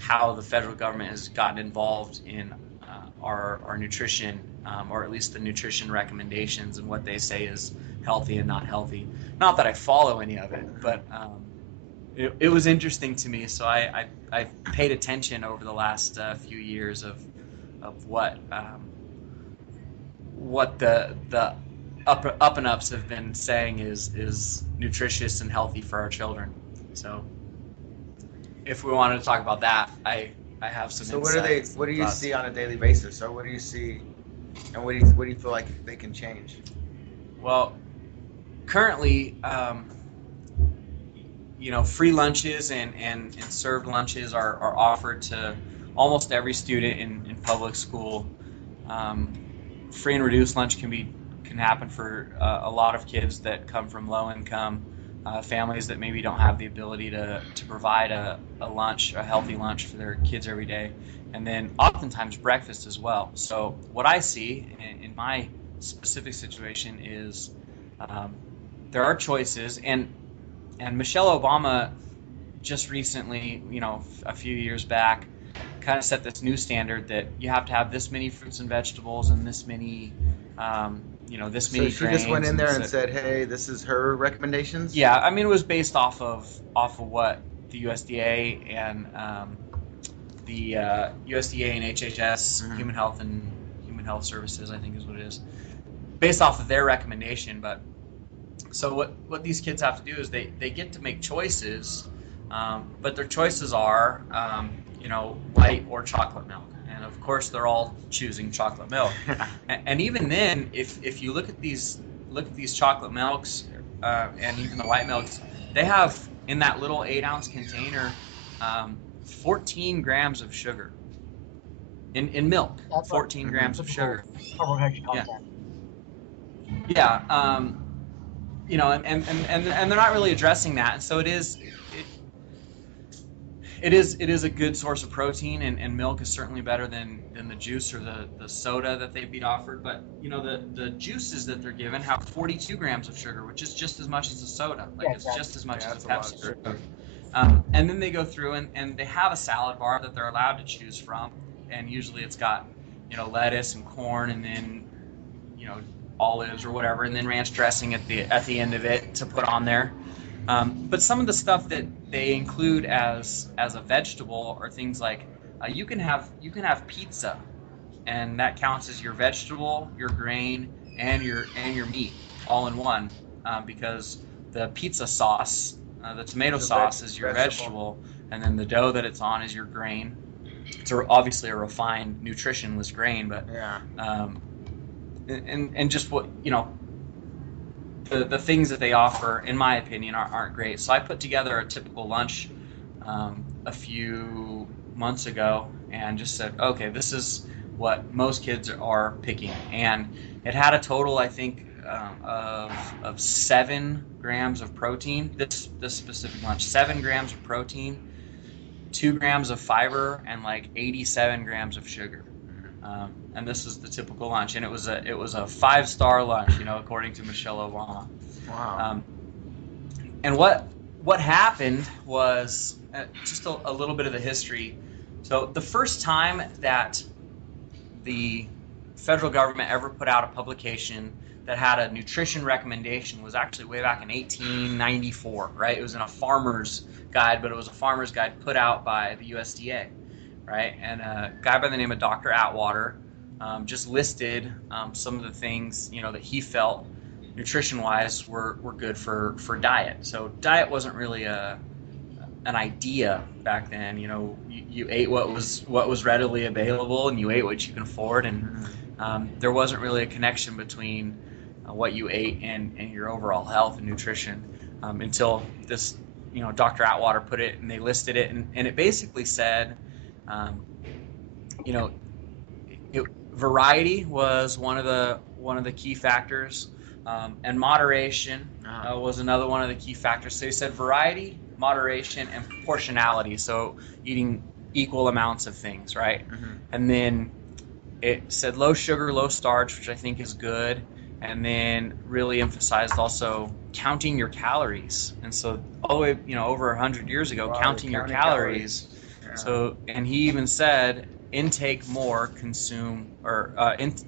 how the federal government has gotten involved in our nutrition, or at least the nutrition recommendations and what they say is healthy and not healthy. Not that I follow any of it, but it was interesting to me. So I paid attention over the last few years of what the up and ups have been saying is nutritious and healthy for our children. So if we wanted to talk about that, I have some. So what do you see on a daily basis? Or what do you see, and what do you feel like they can change? Well, currently, free lunches and served lunches are offered to almost every student in public school. Free and reduced lunch can happen for a lot of kids that come from low income families that maybe don't have the ability to provide a healthy lunch for their kids every day, and then oftentimes breakfast as well. So what I see in my specific situation is there are choices, and Michelle Obama just recently, a few years back, kind of set this new standard that you have to have this many fruits and vegetables and this many, this So many she grains. just went in there and said, said, "Hey, this is her recommendations." yeah, I mean, it was based off of what the USDA and the USDA and HHS, Mhm. Human Health Services, I think is what it is, based off of their recommendation. But so what these kids have to do is they get to make choices, but their choices are, white or chocolate milk. And of course, they're all choosing chocolate milk. And even then, if you look at these chocolate milks and even the white milks, they have in that little 8-ounce container 14 grams of sugar in milk. That's like 14 grams of typical sugar. carbohydrate Yeah, content. yeah. And they're not really addressing that. And so it is a good source of protein, and milk is certainly better than the juice or the soda that they've been offered. But the juices that they're given have 42 grams of sugar, which is just as much as a soda. Like, Yeah, it's exactly. just as much Yeah, as that's a a lot Pepsi. of sugar. And then they go through and they have a salad bar that they're allowed to choose from, and usually it's got lettuce and corn, and then olives or whatever, and then ranch dressing at the end of it to put on there. But some of the stuff that they include as a vegetable are things like you can have pizza, and that counts as your vegetable, your grain, and your meat all in one, because the pizza sauce, the tomato sauce, is your vegetable, and then the dough that it's on is your grain. It's obviously a refined, nutritionless grain, but Yeah. And just what the things that they offer, in my opinion, aren't great. So I put together a typical lunch a few months ago and just said, okay, this is what most kids are picking, and it had a total, I think, of 7 grams of protein. This specific lunch, 7 grams of protein, 2 grams of fiber, and like 87 grams of sugar. And this is the typical lunch, and it was a 5-star lunch, according to Michelle Obama. Wow. And what happened was just a little bit of the history. So the first time that the federal government ever put out a publication that had a nutrition recommendation was actually way back in 1894, right? It was in a farmer's guide, but it was a farmer's guide put out by the USDA, right? And a guy by the name of Dr. Atwater just listed some of the things, that he felt nutrition-wise were good for diet. So diet wasn't really an idea back then. You ate what was readily available, and you ate what you can afford, and there wasn't really a connection between what you ate and your overall health and nutrition until this, Dr. Atwater put it, and they listed it, and it basically said, variety was one of the key factors, and moderation was another one of the key factors. So he said variety, moderation, and proportionality. So eating equal amounts of things, right? And then it said low sugar, low starch, which I think is good. And then really emphasized also counting your calories. And so all the way, over 100 years ago, counting your calories. Yeah. So, and he even said, intake more, consume, or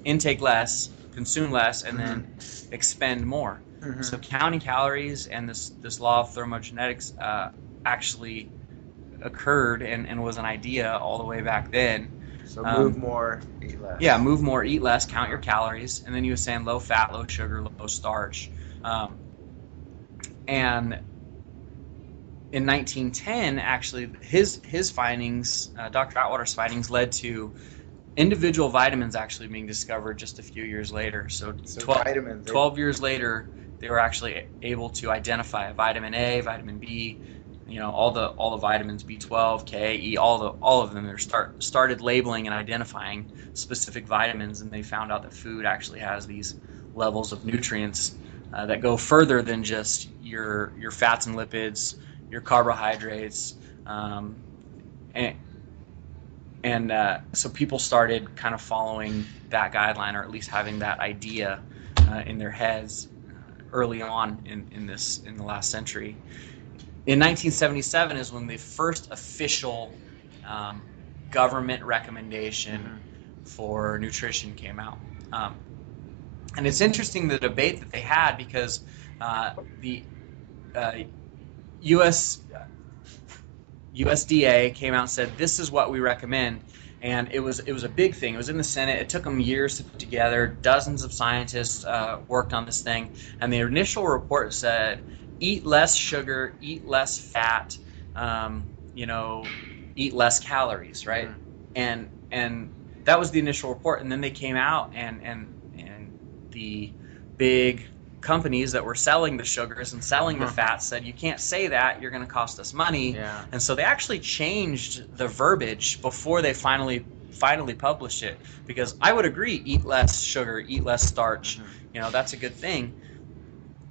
intake less, consume less, and then expend more. So counting calories and this law of thermogenetics actually occurred and was an idea all the way back then. So move more, eat less. Yeah, move more, eat less, count your calories, and then he was saying low fat, low sugar, low starch, and in 1910, actually, his findings, Dr. Atwater's findings, led to individual vitamins actually being discovered just a few years later. So 12 years later, they were actually able to identify vitamin A, vitamin B, all the vitamins, B12, K, E, all of them. They started labeling and identifying specific vitamins, and they found out that food actually has these levels of nutrients that go further than just your fats and lipids, your carbohydrates, and so people started kind of following that guideline, or at least having that idea in their heads early on in the last century. In 1977 is when the first official government recommendation for nutrition came out. And it's interesting the debate that they had, because the USDA came out and said, this is what we recommend. And it was a big thing. It was in the Senate. It took them years to put together. Dozens of scientists worked on this thing. And the initial report said, eat less sugar, eat less fat, eat less calories, right? And that was the initial report. And then they came out, and the big companies that were selling the sugars and selling the fats said, you can't say that, you're going to cost us money. And so they actually changed the verbiage before they finally published it, because I would agree, eat less sugar, eat less starch, that's a good thing.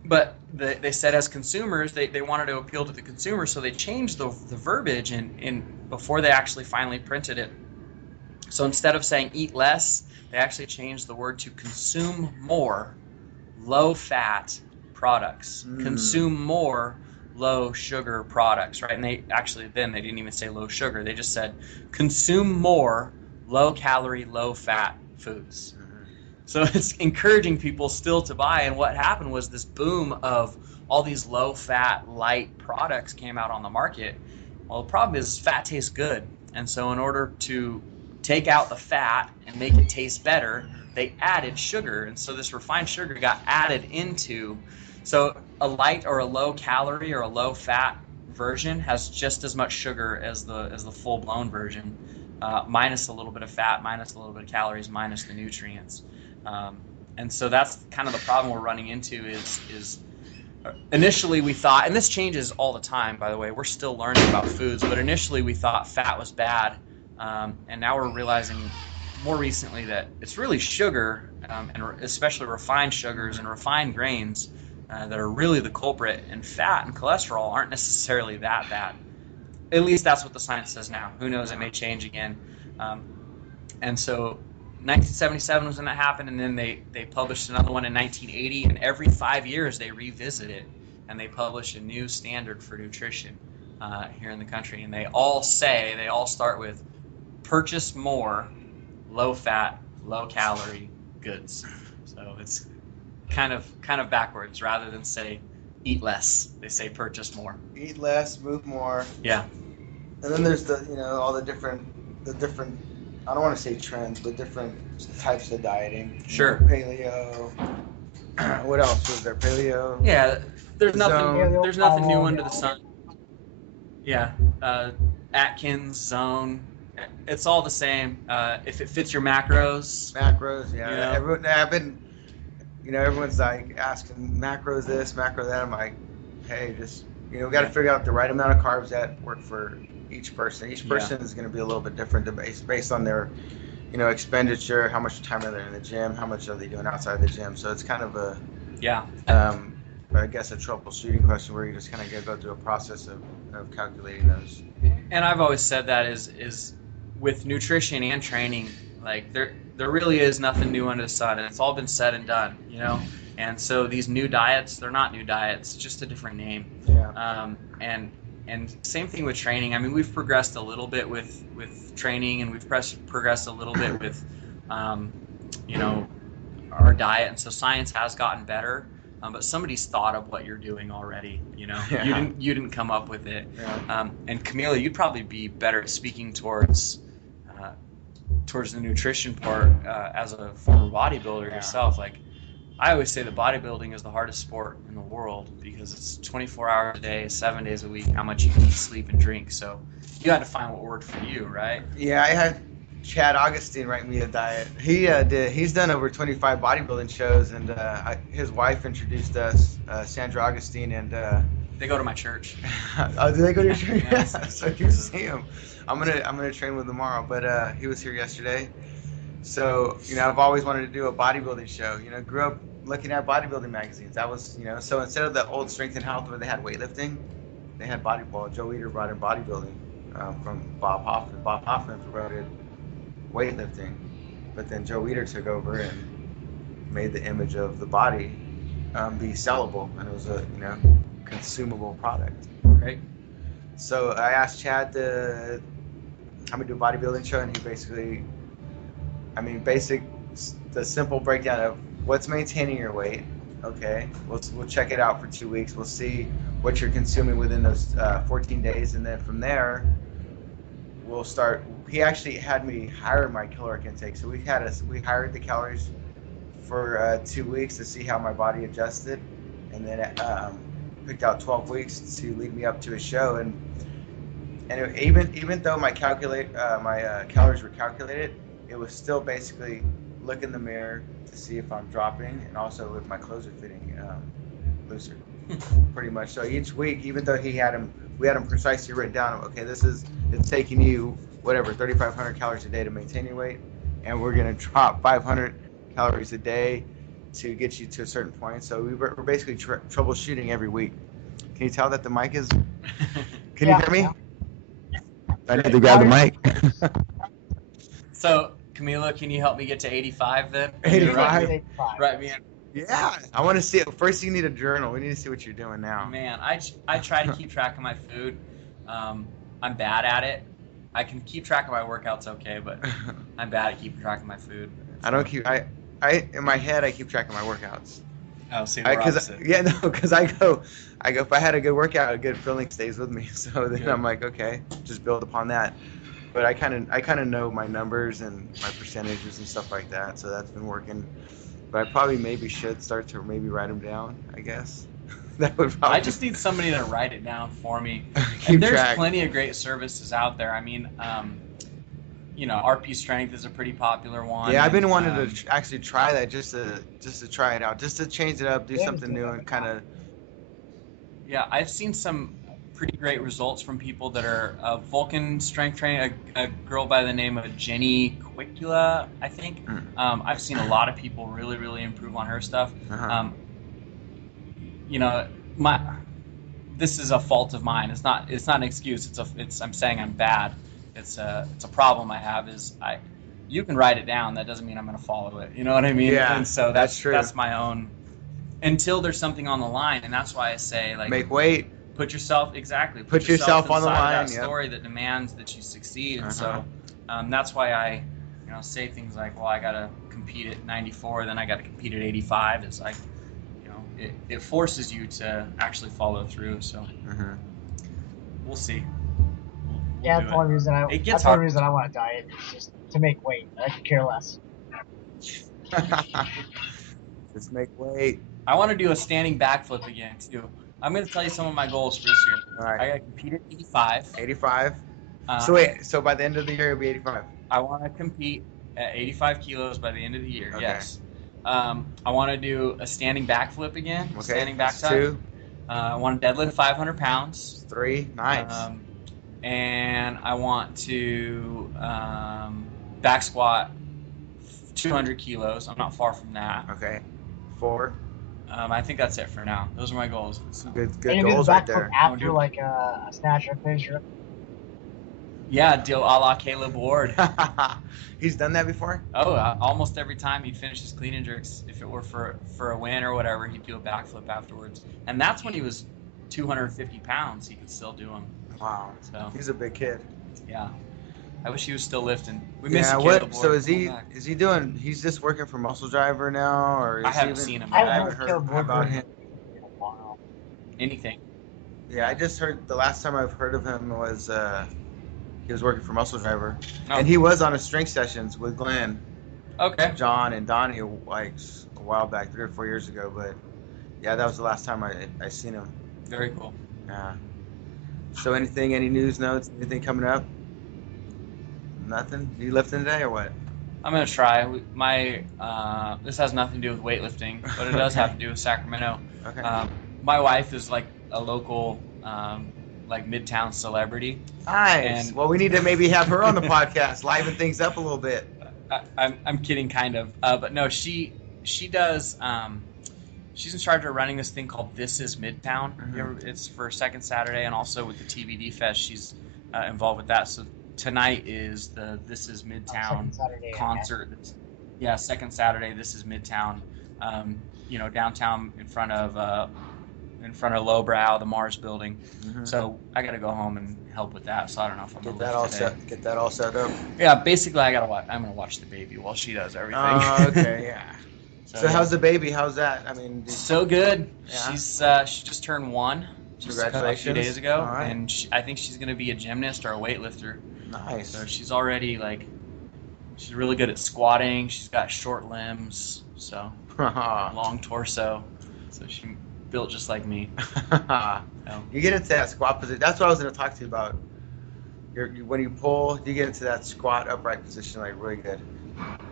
But they said, as consumers, they wanted to appeal to the consumer, so they changed the verbiage in before they actually finally printed it. So instead of saying eat less, they actually changed the word to consume more low-fat products, consume more low-sugar products, right? And they didn't even say low sugar. They just said consume more low-calorie, low-fat foods. So it's encouraging people still to buy. And what happened was this boom of all these low-fat, light products came out on the market. Well, the problem is fat tastes good. And so in order to take out the fat and make it taste better, they added sugar. And so this refined sugar got added into. So a light or a low calorie or a low fat version has just as much sugar as the full blown version, minus a little bit of fat, minus a little bit of calories, minus the nutrients. And so that's kind of the problem we're running into is initially we thought, and this changes all the time, by the way, we're still learning about foods, but initially we thought fat was bad. And now we're realizing more recently that it's really sugar, and especially refined sugars and refined grains that are really the culprit, and fat and cholesterol aren't necessarily that bad. At least that's what the science says now. Who knows, it may change again. And so 1977 was when that happened, and then they published another one in 1980, and every 5 years they revisit it, and they publish a new standard for nutrition here in the country. And they all start with purchase more low-fat, low-calorie goods. So it's kind of backwards. Rather than say eat less, they say purchase more. Eat less, move more. Yeah. And then there's all the different I don't want to say trends, but different types of dieting. Sure. Paleo. What else was there? Paleo. Yeah. There's nothing new under the sun. Yeah. Atkins, Zone. It's all the same. If it fits your macros. Macros, yeah. Everyone's like asking macros this, macro that. I'm like, hey, just we got to figure out the right amount of carbs that work for each person. Each person is going to be a little bit different based on their, expenditure, how much time are they in the gym, how much are they doing outside the gym. So it's kind of a I guess a troubleshooting question where you just kind of go through a process of calculating those. And I've always said that is with nutrition and training, like there really is nothing new under the sun, and it's all been said and done, And so these new diets, they're not new diets, it's just a different name. Yeah. And same thing with training. I mean, we've progressed a little bit with training, and we've progressed a little bit with, our diet. And so science has gotten better, but somebody's thought of what you're doing already. Yeah. You didn't come up with it. Yeah. And Camila, you'd probably be better at speaking towards the nutrition part as a former bodybuilder yourself. Like, I always say that bodybuilding is the hardest sport in the world because it's 24 hours a day, 7 days a week, how much you eat, sleep, and drink. So you had to find what worked for you, right? Yeah, I had Chad Augustine write me a diet. He's done over 25 bodybuilding shows, and his wife introduced us, Sandra Augustine, and they go to my church. Oh, do they go to your church? Yeah. So you see him. I'm gonna train with him tomorrow, but he was here yesterday. So, I've always wanted to do a bodybuilding show. Grew up looking at bodybuilding magazines. That was, so instead of the old Strength and Health where they had weightlifting, they had bodybuilding. Joe Weider brought in bodybuilding from Bob Hoffman. Bob Hoffman promoted weightlifting. But then Joe Weider took over and made the image of the body be sellable, and it was a consumable product. Right. So I asked Chad to have me do a bodybuilding show, and he basically, the simple breakdown of what's maintaining your weight. Okay, we'll check it out for 2 weeks. We'll see what you're consuming within those 14 days, and then from there, we'll start. He actually had me hire my caloric intake, so we hired the calories for 2 weeks to see how my body adjusted, and then picked out 12 weeks to lead me up to a show. And even though my calories were calculated, it was still basically look in the mirror to see if I'm dropping, and also if my clothes are fitting looser, pretty much. So each week, even though we had them precisely written down. Okay, it's taking you whatever 3,500 calories a day to maintain your weight, and we're gonna drop 500 calories a day to get you to a certain point. So we're basically troubleshooting every week. Can you tell that the mic is? Can you hear me? Yeah. I need to grab the mic. So, Camila, can you help me get to 85 then? 85? Right, man. Yeah, I want to see it. First, you need a journal. We need to see what you're doing now. Man, I try to keep track of my food. I'm bad at it. I can keep track of my workouts okay, but I'm bad at keeping track of my food. I don't keep. I in my head I keep track of my workouts. Oh, see, we're opposite. Because I go. If I had a good workout, a good feeling stays with me. So then I'm like, okay, just build upon that. But I kind of know my numbers and my percentages and stuff like that. So that's been working. But I probably maybe should start to maybe write them down, I guess. That would probably. I just need somebody to write it down for me. Keep And there's track. plenty of great services out there. I mean, RP Strength is a pretty popular one. Yeah, I've been wanting to actually try that just to try it out, just to change it up, do something new, and kind of. Yeah, I've seen some pretty great results from people that are Vulcan strength training. A girl by the name of Jenny Quicula, I think. I've seen a lot of people really, really improve on her stuff. Uh-huh. This is a fault of mine. It's not an excuse. I'm saying I'm bad. It's a problem I have. You can write it down. That doesn't mean I'm going to follow it. You know what I mean? Yeah, And so that's true. That's my own. Until there's something on the line, and that's why I say make weight. Put yourself on the line. That story that demands that you succeed, and Uh-huh. so that's why I, say things like, well, I gotta compete at 94, then I gotta compete at 85. It's like, it forces you to actually follow through. So we'll see. Yeah, that's the only reason It gets the only hard. reason I want to diet is just to make weight. I could care less. Just make weight. I want to do a standing backflip again too. I'm gonna tell you some of my goals for this year. All right. I gotta compete at 85. 85. Uh, So by the end of the year, it'll be 85. I want to compete at 85 kilos by the end of the year. Okay. Yes. I want to do a standing backflip again. Okay. Standing That's backside. 2. I want to deadlift 500 pounds. 3. Nice. And I want to back squat 200 kilos. I'm not far from that. Okay. 4. I think that's it for now. Those are my goals. Good And you do the goals right backflip there. after like a snatch or finisher. Yeah, deal a la Caleb Ward. He's done that before? Oh, almost every time he'd finish his clean and jerks, if it were for a win or whatever, he'd do a backflip afterwards. And that's when he was 250 pounds. He could still do them. Wow. So He's a big kid. yeah, I wish he was still lifting. We miss Yeah. Caleb Ward. So is he? Come back. Is he doing? He's just working for Muscle Driver now, or is I haven't he even, seen him. I I haven't haven't heard Caleb Ward about him. in a while. Anything. Yeah, I just heard the last time I've heard of him was he was working for Muscle Driver, Oh. and he was on a strength sessions with Glenn, Okay. John, and Donnie like a while back, 3 or 4 years ago. But yeah, that was the last time I seen him. Very cool. Yeah. So any news notes, anything coming up? Nothing. You lifting today or what? I'm gonna try. This has nothing to do with weightlifting, but it does have to do with Sacramento. Okay. My wife is like a local, like Midtown celebrity. Nice. and- Well, we need to maybe have her on the podcast, liven things up a little bit. I'm kidding, kind of. But no, she does. She's in charge of running this thing called This Is Midtown. Mhm. It's for Second Saturday, and also with the TBD Fest, she's involved with that. So tonight is the This Is Midtown Second Saturday, concert. Yeah, second Saturday. This is Midtown. Downtown in front of Lowbrow, the Mars building. So I got to go home and help with that. So I don't know if I'm Get gonna that all set. Get that all set up. Yeah, basically I'm gonna watch the baby while she does everything. Oh, okay, yeah. So yeah. how's the baby? How's that? I mean, So good. Yeah. She just turned 1 just a few Congratulations. days ago, All right. and I think she's gonna be a gymnast or a weightlifter. Nice. So she's already she's really good at squatting. She's got short limbs, so long torso. So she built just like me. You get into that squat position. That's what I was going to talk to you about. When you pull, you get into that squat upright position like really good.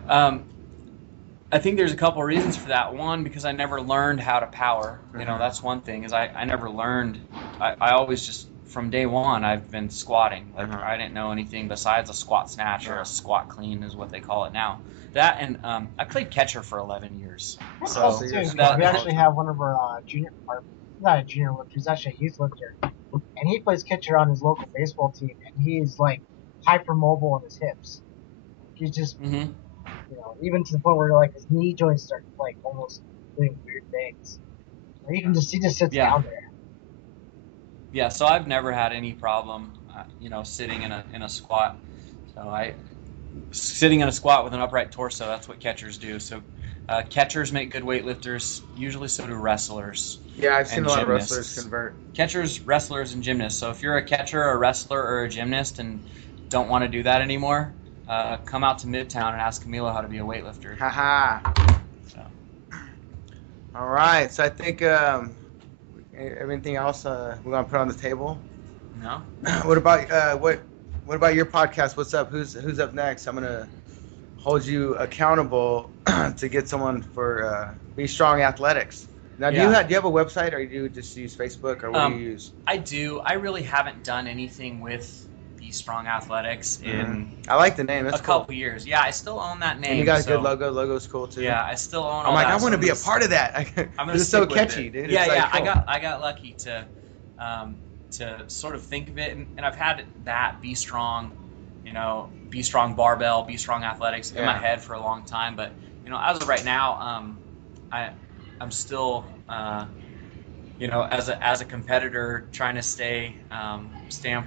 I think there's a couple of reasons for that. One, because I never learned how to power. That's one thing. Is I never learned. I always just from day one I've been squatting. I didn't know anything besides a squat snatch or a squat clean is what they call it now. That and I played catcher for 11 years. So we actually have one of our not a junior lifter, he's actually a youth lifter, and he plays catcher on his local baseball team, and he's like hypermobile on his hips. He's just, even to the point where like his knee joints start like almost doing weird things. He just sits down there. Yeah, so I've never had any problem, sitting in a squat. Sitting in a squat with an upright torso, that's what catchers do. So catchers make good weightlifters. Usually so do wrestlers. Yeah, I've seen a lot of gymnasts. wrestlers convert. Catchers, wrestlers, and gymnasts. So if you're a catcher, a wrestler, or a gymnast and don't want to do that anymore, come out to Midtown and ask Camilo how to be a weightlifter. Haha. So. All right. So I think everything else we're gonna put on the table. No. What about what about your podcast? What's up? Who's up next? I'm gonna hold you accountable to get someone for BeStrongAthletics. Now, do you have a website, or do you just use Facebook, or what do you use? I do. I really haven't done anything with BeStrongAthletics in I like the name. That's couple years. Yeah, I still own that name. And you got a good logo. Logo's cool too. Yeah, I still own. I'm like, I want to be a part of that. It's so catchy, dude. Yeah, it's Cool. Cool. I got lucky to sort of think of it, and I've had that Be Strong, BeStrongAthletics, BeStrongAthletics in my head for a long time. But as of right now, I'm still as a competitor trying to stay on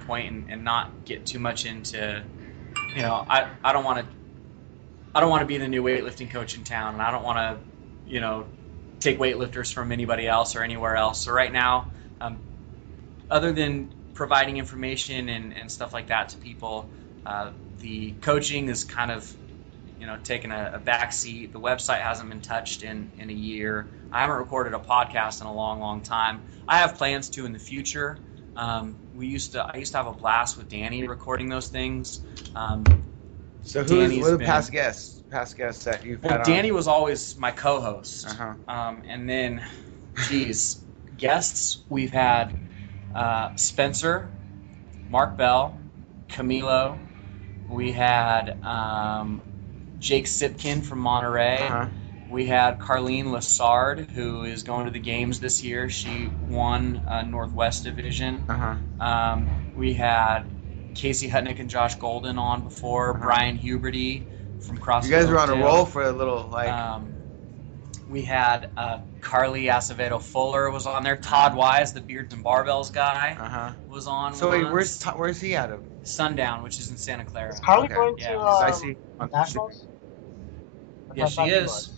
point and not get too much into I don't want to be the new weightlifting coach in town, and I don't want to take weightlifters from anybody else or anywhere else. So right now, other than providing information and stuff like that to people, the coaching is kind of taken a back seat. The website hasn't been touched in a year. I haven't recorded a podcast in a long time. I have plans to in the future. I used to have a blast with Danny recording those things. So what are the past guests that you've had on? Danny was always my co-host. And then, guests, we've had Spencer, Mark Bell, Camilo. We had Jake Sipkin from Monterey. We had Carlene Lassard, who is going to the games this year. She won Northwest Division. We had Casey Hutnick and Josh Golden on before. Brian Huberty from CrossFit. You guys were on a roll for a little, we had Carly Acevedo Fuller was on there. Todd Wise, the Beards and Barbells guy, was on. So wait, where's he out of? Sundown, which is in Santa Clara. Is Carly going to I see nationals? Yeah, she is.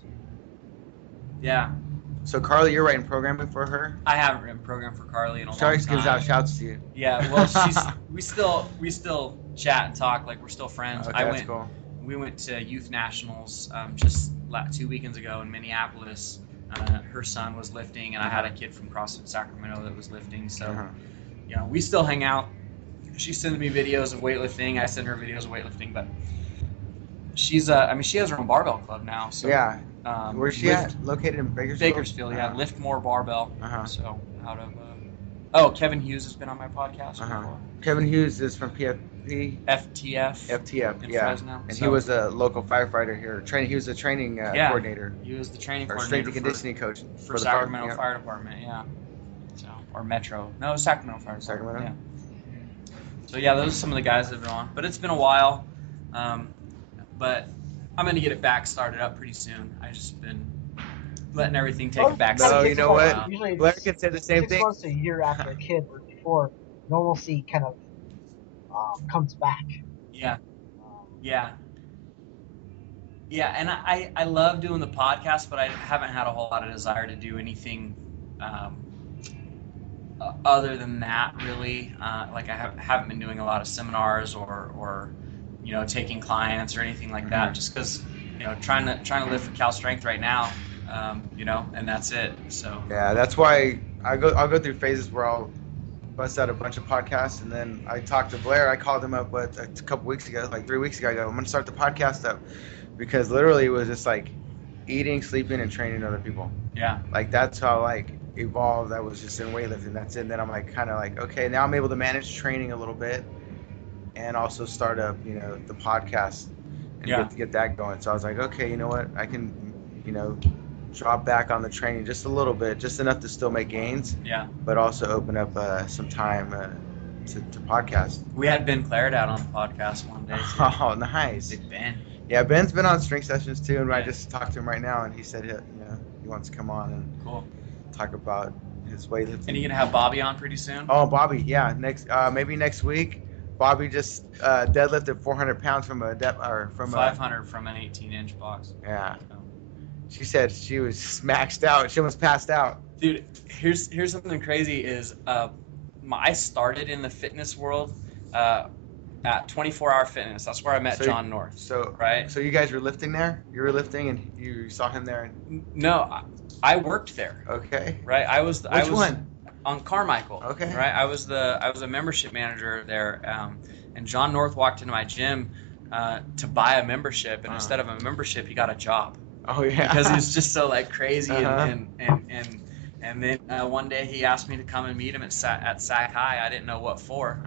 Yeah. So Carly, you're writing programming for her? I haven't written program for Carly in a long time. She always gives out shouts to you. Yeah, well, we still chat and talk like we're still friends. Okay, that's cool. We went to youth nationals just 2 weekends ago in Minneapolis. Her son was lifting, and I had a kid from CrossFit Sacramento that was lifting. So, we still hang out. She sends me videos of weightlifting. I send her videos of weightlifting, but she's she has her own barbell club now. So yeah. Where's she at? Located in Bakersfield? Bakersfield, yeah. Lift More Barbell. So out of Kevin Hughes has been on my podcast before. Kevin Hughes is from PFP? FTF. Yeah. Fresno. And he was a local firefighter here. He was a training coordinator. He was the training or coordinator. Strength and conditioning coach for the Sacramento Fire Department, yeah. So, or Metro. No, Sacramento Fire Department. Sacramento? Yeah. So yeah, those are some of the guys that have been on. But it's been a while. But I'm gonna get it back started up pretty soon. I just been letting everything take a back No, seat. you know what? Usually Blair can say the same 6 thing. months to a year after a kid or before normalcy kind of comes back. Yeah. Yeah, and I love doing the podcast, but I haven't had a whole lot of desire to do anything other than that, really. Like I haven't been doing a lot of seminars or taking clients or anything like that, just because trying to live for Cal Strength right now, and that's it. So Yeah, that's why I'll go through phases where I'll bust out a bunch of podcasts, and then I talked to Blair. I called him up a couple weeks ago, like 3 weeks ago. I go, I'm gonna start the podcast up, because literally it was just like eating, sleeping, and training other people. yeah, Like that's how evolved. I was just in weightlifting. That's it. And then I'm kind of okay, now I'm able to manage training a little bit, and also start up the podcast and get that going. So I was like, okay, you know what, I can drop back on the training just a little bit, just enough to still make gains, but also open up some time to podcast. We had Ben Claret out on the podcast one day too. Oh, nice. Big Ben. Yeah, Ben's been on strength sessions too, and I just talked to him right now, and he said he wants to come on and talk about his weightlifting. And you gonna have Bobby on pretty soon? Oh, Bobby, yeah, maybe next week. Bobby just deadlifted 400 pounds from 500 from an 18-inch box. Yeah. She said she was maxed out. She almost passed out. Dude, here's something crazy is I started in the fitness world at 24 Hour Fitness. That's where I met Jon North. So right. So you guys were lifting there? You were lifting and you saw him there? No, I worked there. Okay. Right. Which one? On Carmichael. Okay. Right. I was a membership manager there, and Jon North walked into my gym to buy a membership, and instead of a membership, he got a job. Oh yeah. Because he was just so crazy, and then one day he asked me to come and meet him at Sac High. I didn't know what for,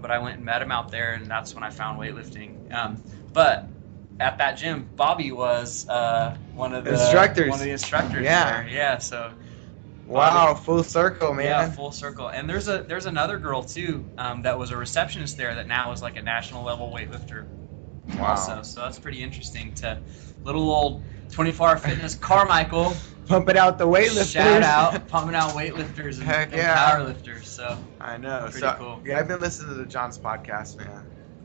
but I went and met him out there, and that's when I found weightlifting. But at that gym, Bobby was one of the instructors. Yeah. There. Yeah. So. Wow, Bobby, full circle, man. Yeah, full circle. And there's another girl too that was a receptionist there that now is a national level weightlifter. Wow. Also, so that's pretty interesting. To little old 24-Hour Fitness Carmichael. Pumping out the weightlifters. Shout out, pumping out weightlifters and powerlifters. So I know. Pretty cool. Yeah, I've been listening to Jon's podcast, man.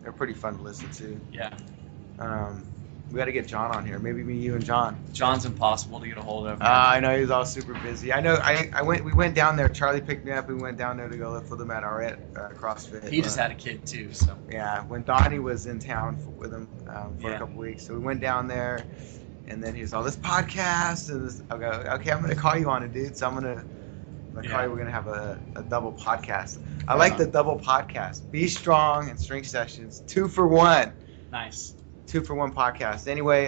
They're pretty fun to listen to. Yeah. We got to get Jon on here. Maybe me, you, and Jon. Jon's impossible to get a hold of. I know he's all super busy. I know. We went down there. Charlie picked me up. We went down there to go lift with him at our CrossFit. He just had a kid too, so. Yeah, when Donnie was in town with him for a couple weeks, so we went down there, and then he was all this podcast, and I go, okay, I'm gonna call you on it, dude. So I'm gonna call you. We're gonna have a double podcast. I like the double podcast. Be Strong and Strength Sessions, 2 for 1. Nice. 2 for 1 podcast. Anyway,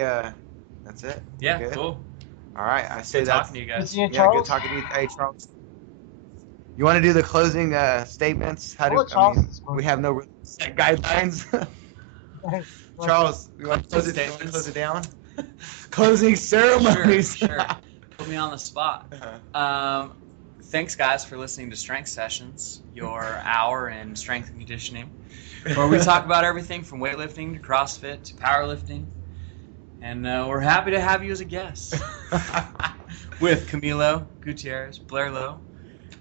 that's it. Yeah, good? Cool. All right, I say good talking to you guys. Yeah, good talking to you. Hey, Charles. You want to do the closing statements? We have no set guidelines. Charles, you want to close it down? Closing ceremonies. Sure. Put me on the spot. Thanks, guys, for listening to Strength Sessions, your hour in strength and conditioning, where we talk about everything from weightlifting to CrossFit to powerlifting. And we're happy to have you as a guest with Camilo Gutierrez, Blair Lowe.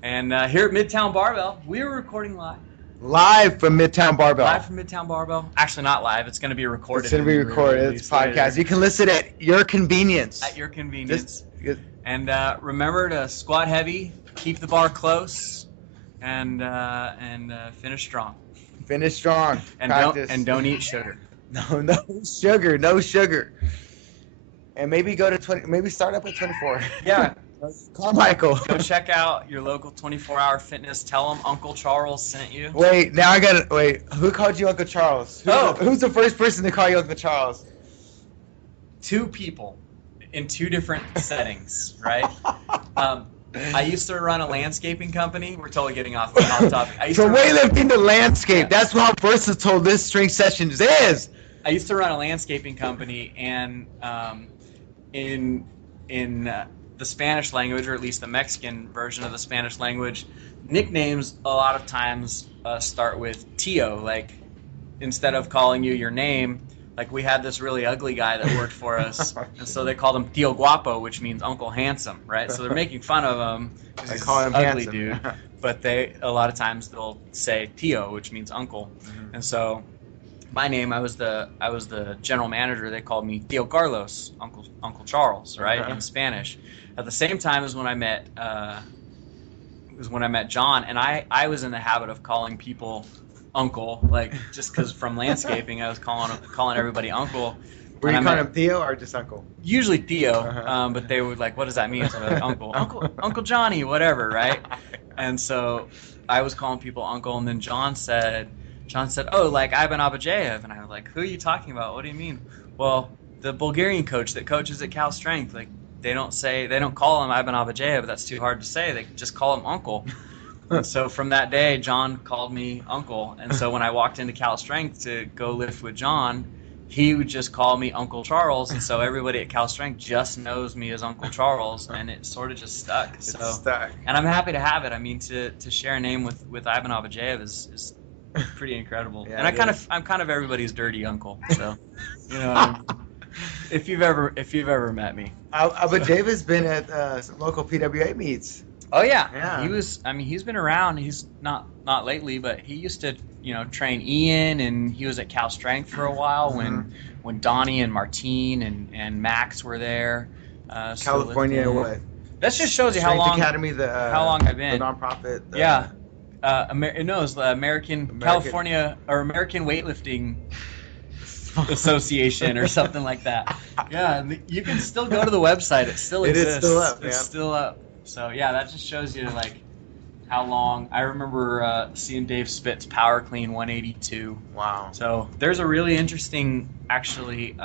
And here at MidtownBarbell, we are recording live. Live from MidtownBarbell. Live from MidtownBarbell. Actually, not live. It's going to be recorded. It's going to be recorded. It's podcast. Later. You can listen at your convenience. At your convenience. And remember to squat heavy, keep the bar close, and finish strong. Finish strong. And don't eat sugar. No sugar. And maybe go to 20. Maybe start up at 24. Yeah. Carmichael. Go check out your local 24-Hour Fitness. Tell them Uncle Charles sent you. Wait, who called you Uncle Charles? Who's the first person to call you Uncle Charles? 2 people in 2 different settings, right? I used to run a landscaping company. We're totally getting off topic. From weightlifting to landscape. That's how versatile this Strength Sessions is. I used to run a landscaping company, and in the Spanish language, or at least the Mexican version of the Spanish language, nicknames a lot of times start with Tio. Like, instead of calling you your name, like we had this really ugly guy that worked for us, and so they called him Tio Guapo, which means Uncle Handsome, right? So they're making fun of him because he's call him ugly handsome. dude. But a lot of times they'll say Tio, which means uncle. Mhm. And so my name, I was the general manager. They called me Tio Carlos, Uncle Charles, right, in Spanish. At the same time as when I met Jon, and I was in the habit of calling people uncle, like just because from landscaping I was calling everybody uncle. Were you calling him Theo or just uncle? Usually Theo, but they would like, what does that mean? So like, Uncle Johnny, whatever, right? And so I was calling people uncle, and then Jon said, oh, like Ivan Abajev, and I was like, who are you talking about? What do you mean? Well, the Bulgarian coach that coaches at Cal Strength, like they don't call him Ivan Abajev. That's too hard to say. They just call him uncle. And so from that day, Jon called me uncle. And so when I walked into Cal Strength to go lift with Jon, he would just call me Uncle Charles. And so everybody at Cal Strength just knows me as Uncle Charles, and it sort of just stuck. It's stuck. And I'm happy to have it. I mean, to share a name with Ivan Abajev is pretty incredible. Yeah, and I'm kind of everybody's dirty uncle. So, you know what I mean? If you've ever met me. Abajev has been at some local PWA meets. Oh yeah. Yeah. He's been around. He's not lately, but he used to, train Ian, and he was at Cal Strength for a while when Donnie and Martine and Max were there. California, what? That just shows you how Strength long Academy, how long I've been. The nonprofit. Yeah. No, it's the American California or American Weightlifting Association or something like that. Yeah, you can still go to the website. It still exists. It is still up. It's still up. So yeah, that just shows you like how long. I remember seeing Dave Spitt's Power Clean 182. Wow. So there's a really interesting actually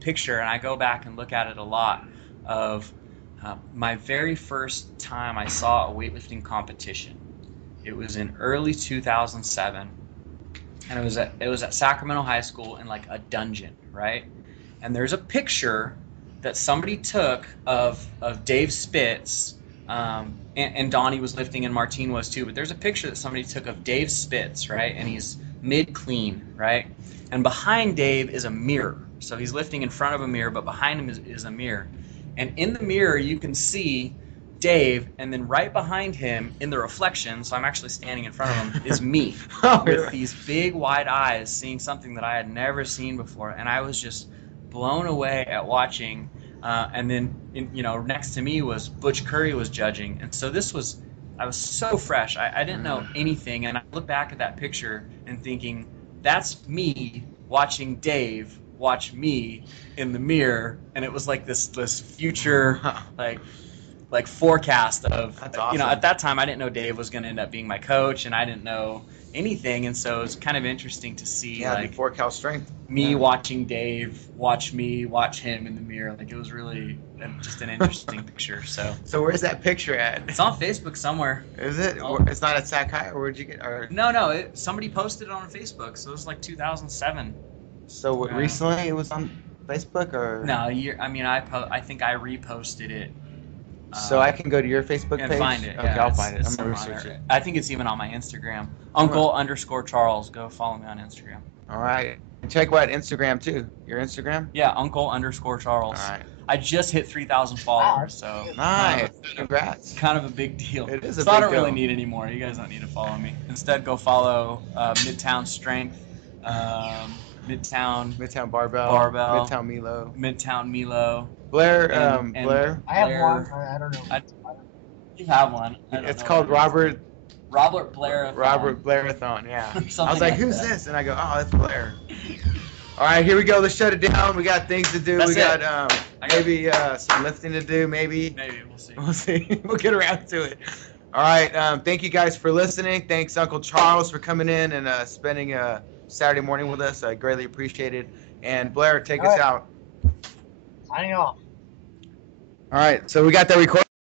picture, and I go back and look at it a lot, of my very first time I saw a weightlifting competition. It was in early 2007, and it was at Sacramento High School in like a dungeon, right? And there's a picture that somebody took of Dave Spitz, and Donnie was lifting and Martine was too, but there's a picture that somebody took of Dave Spitz, right? And he's mid-clean, right? And behind Dave is a mirror. So he's lifting in front of a mirror, but behind him is a mirror. And in the mirror, you can see Dave, and then right behind him in the reflection, so I'm actually standing in front of him, is me with these big wide eyes, seeing something that I had never seen before. And I was just blown away at watching. And then, next to me was Butch Curry was judging. And so I was so fresh. I didn't know anything. And I look back at that picture and thinking, that's me watching Dave watch me in the mirror. And it was like this future, like forecast of, that's awesome. At that time I didn't know Dave was going to end up being my coach, and I didn't know anything, and so it was kind of interesting to see before Cal Strength, me watching Dave watch me watch him in the mirror. Like, it was really just an interesting picture. So where's that picture at? It's on Facebook somewhere. Is it? It's not at Sac High, or where'd you get? Or... No, somebody posted it on Facebook, so it was like 2007. So recently it was on Facebook, or no? I think I reposted it. So I can go to your Facebook page and find it. Okay, Yeah, I'll find it. I'm gonna somewhere research it. I think it's even on my Instagram. Uncle_Charles. Go follow me on Instagram. All right. And check out Instagram too. Your Instagram? Yeah, Uncle_Charles. All right. I just hit 3,000 followers, so nice. Congrats. Kind of a big deal. It is a so big I don't deal. really need any more. You guys don't need to follow me. Instead, go follow Midtown Strength, Midtown MidtownBarbell, Midtown Milo, Blair, and Blair. I have one. I don't know. You have one. It's called Robert Blairathon. Robert Blairathon, yeah. I was like, like who's that. this? And I go, oh, that's Blair. All right, here we go. Let's shut it down. We got things to do. That's we it. got maybe some lifting to do, maybe. Maybe, we'll see. We'll see. We'll get around to it. All right. Thank you guys for listening. Thanks, Uncle Charles, for coming in and spending a Saturday morning with us. I greatly appreciate it. And Blair, take us out. Signing off. All right. So we got that recording.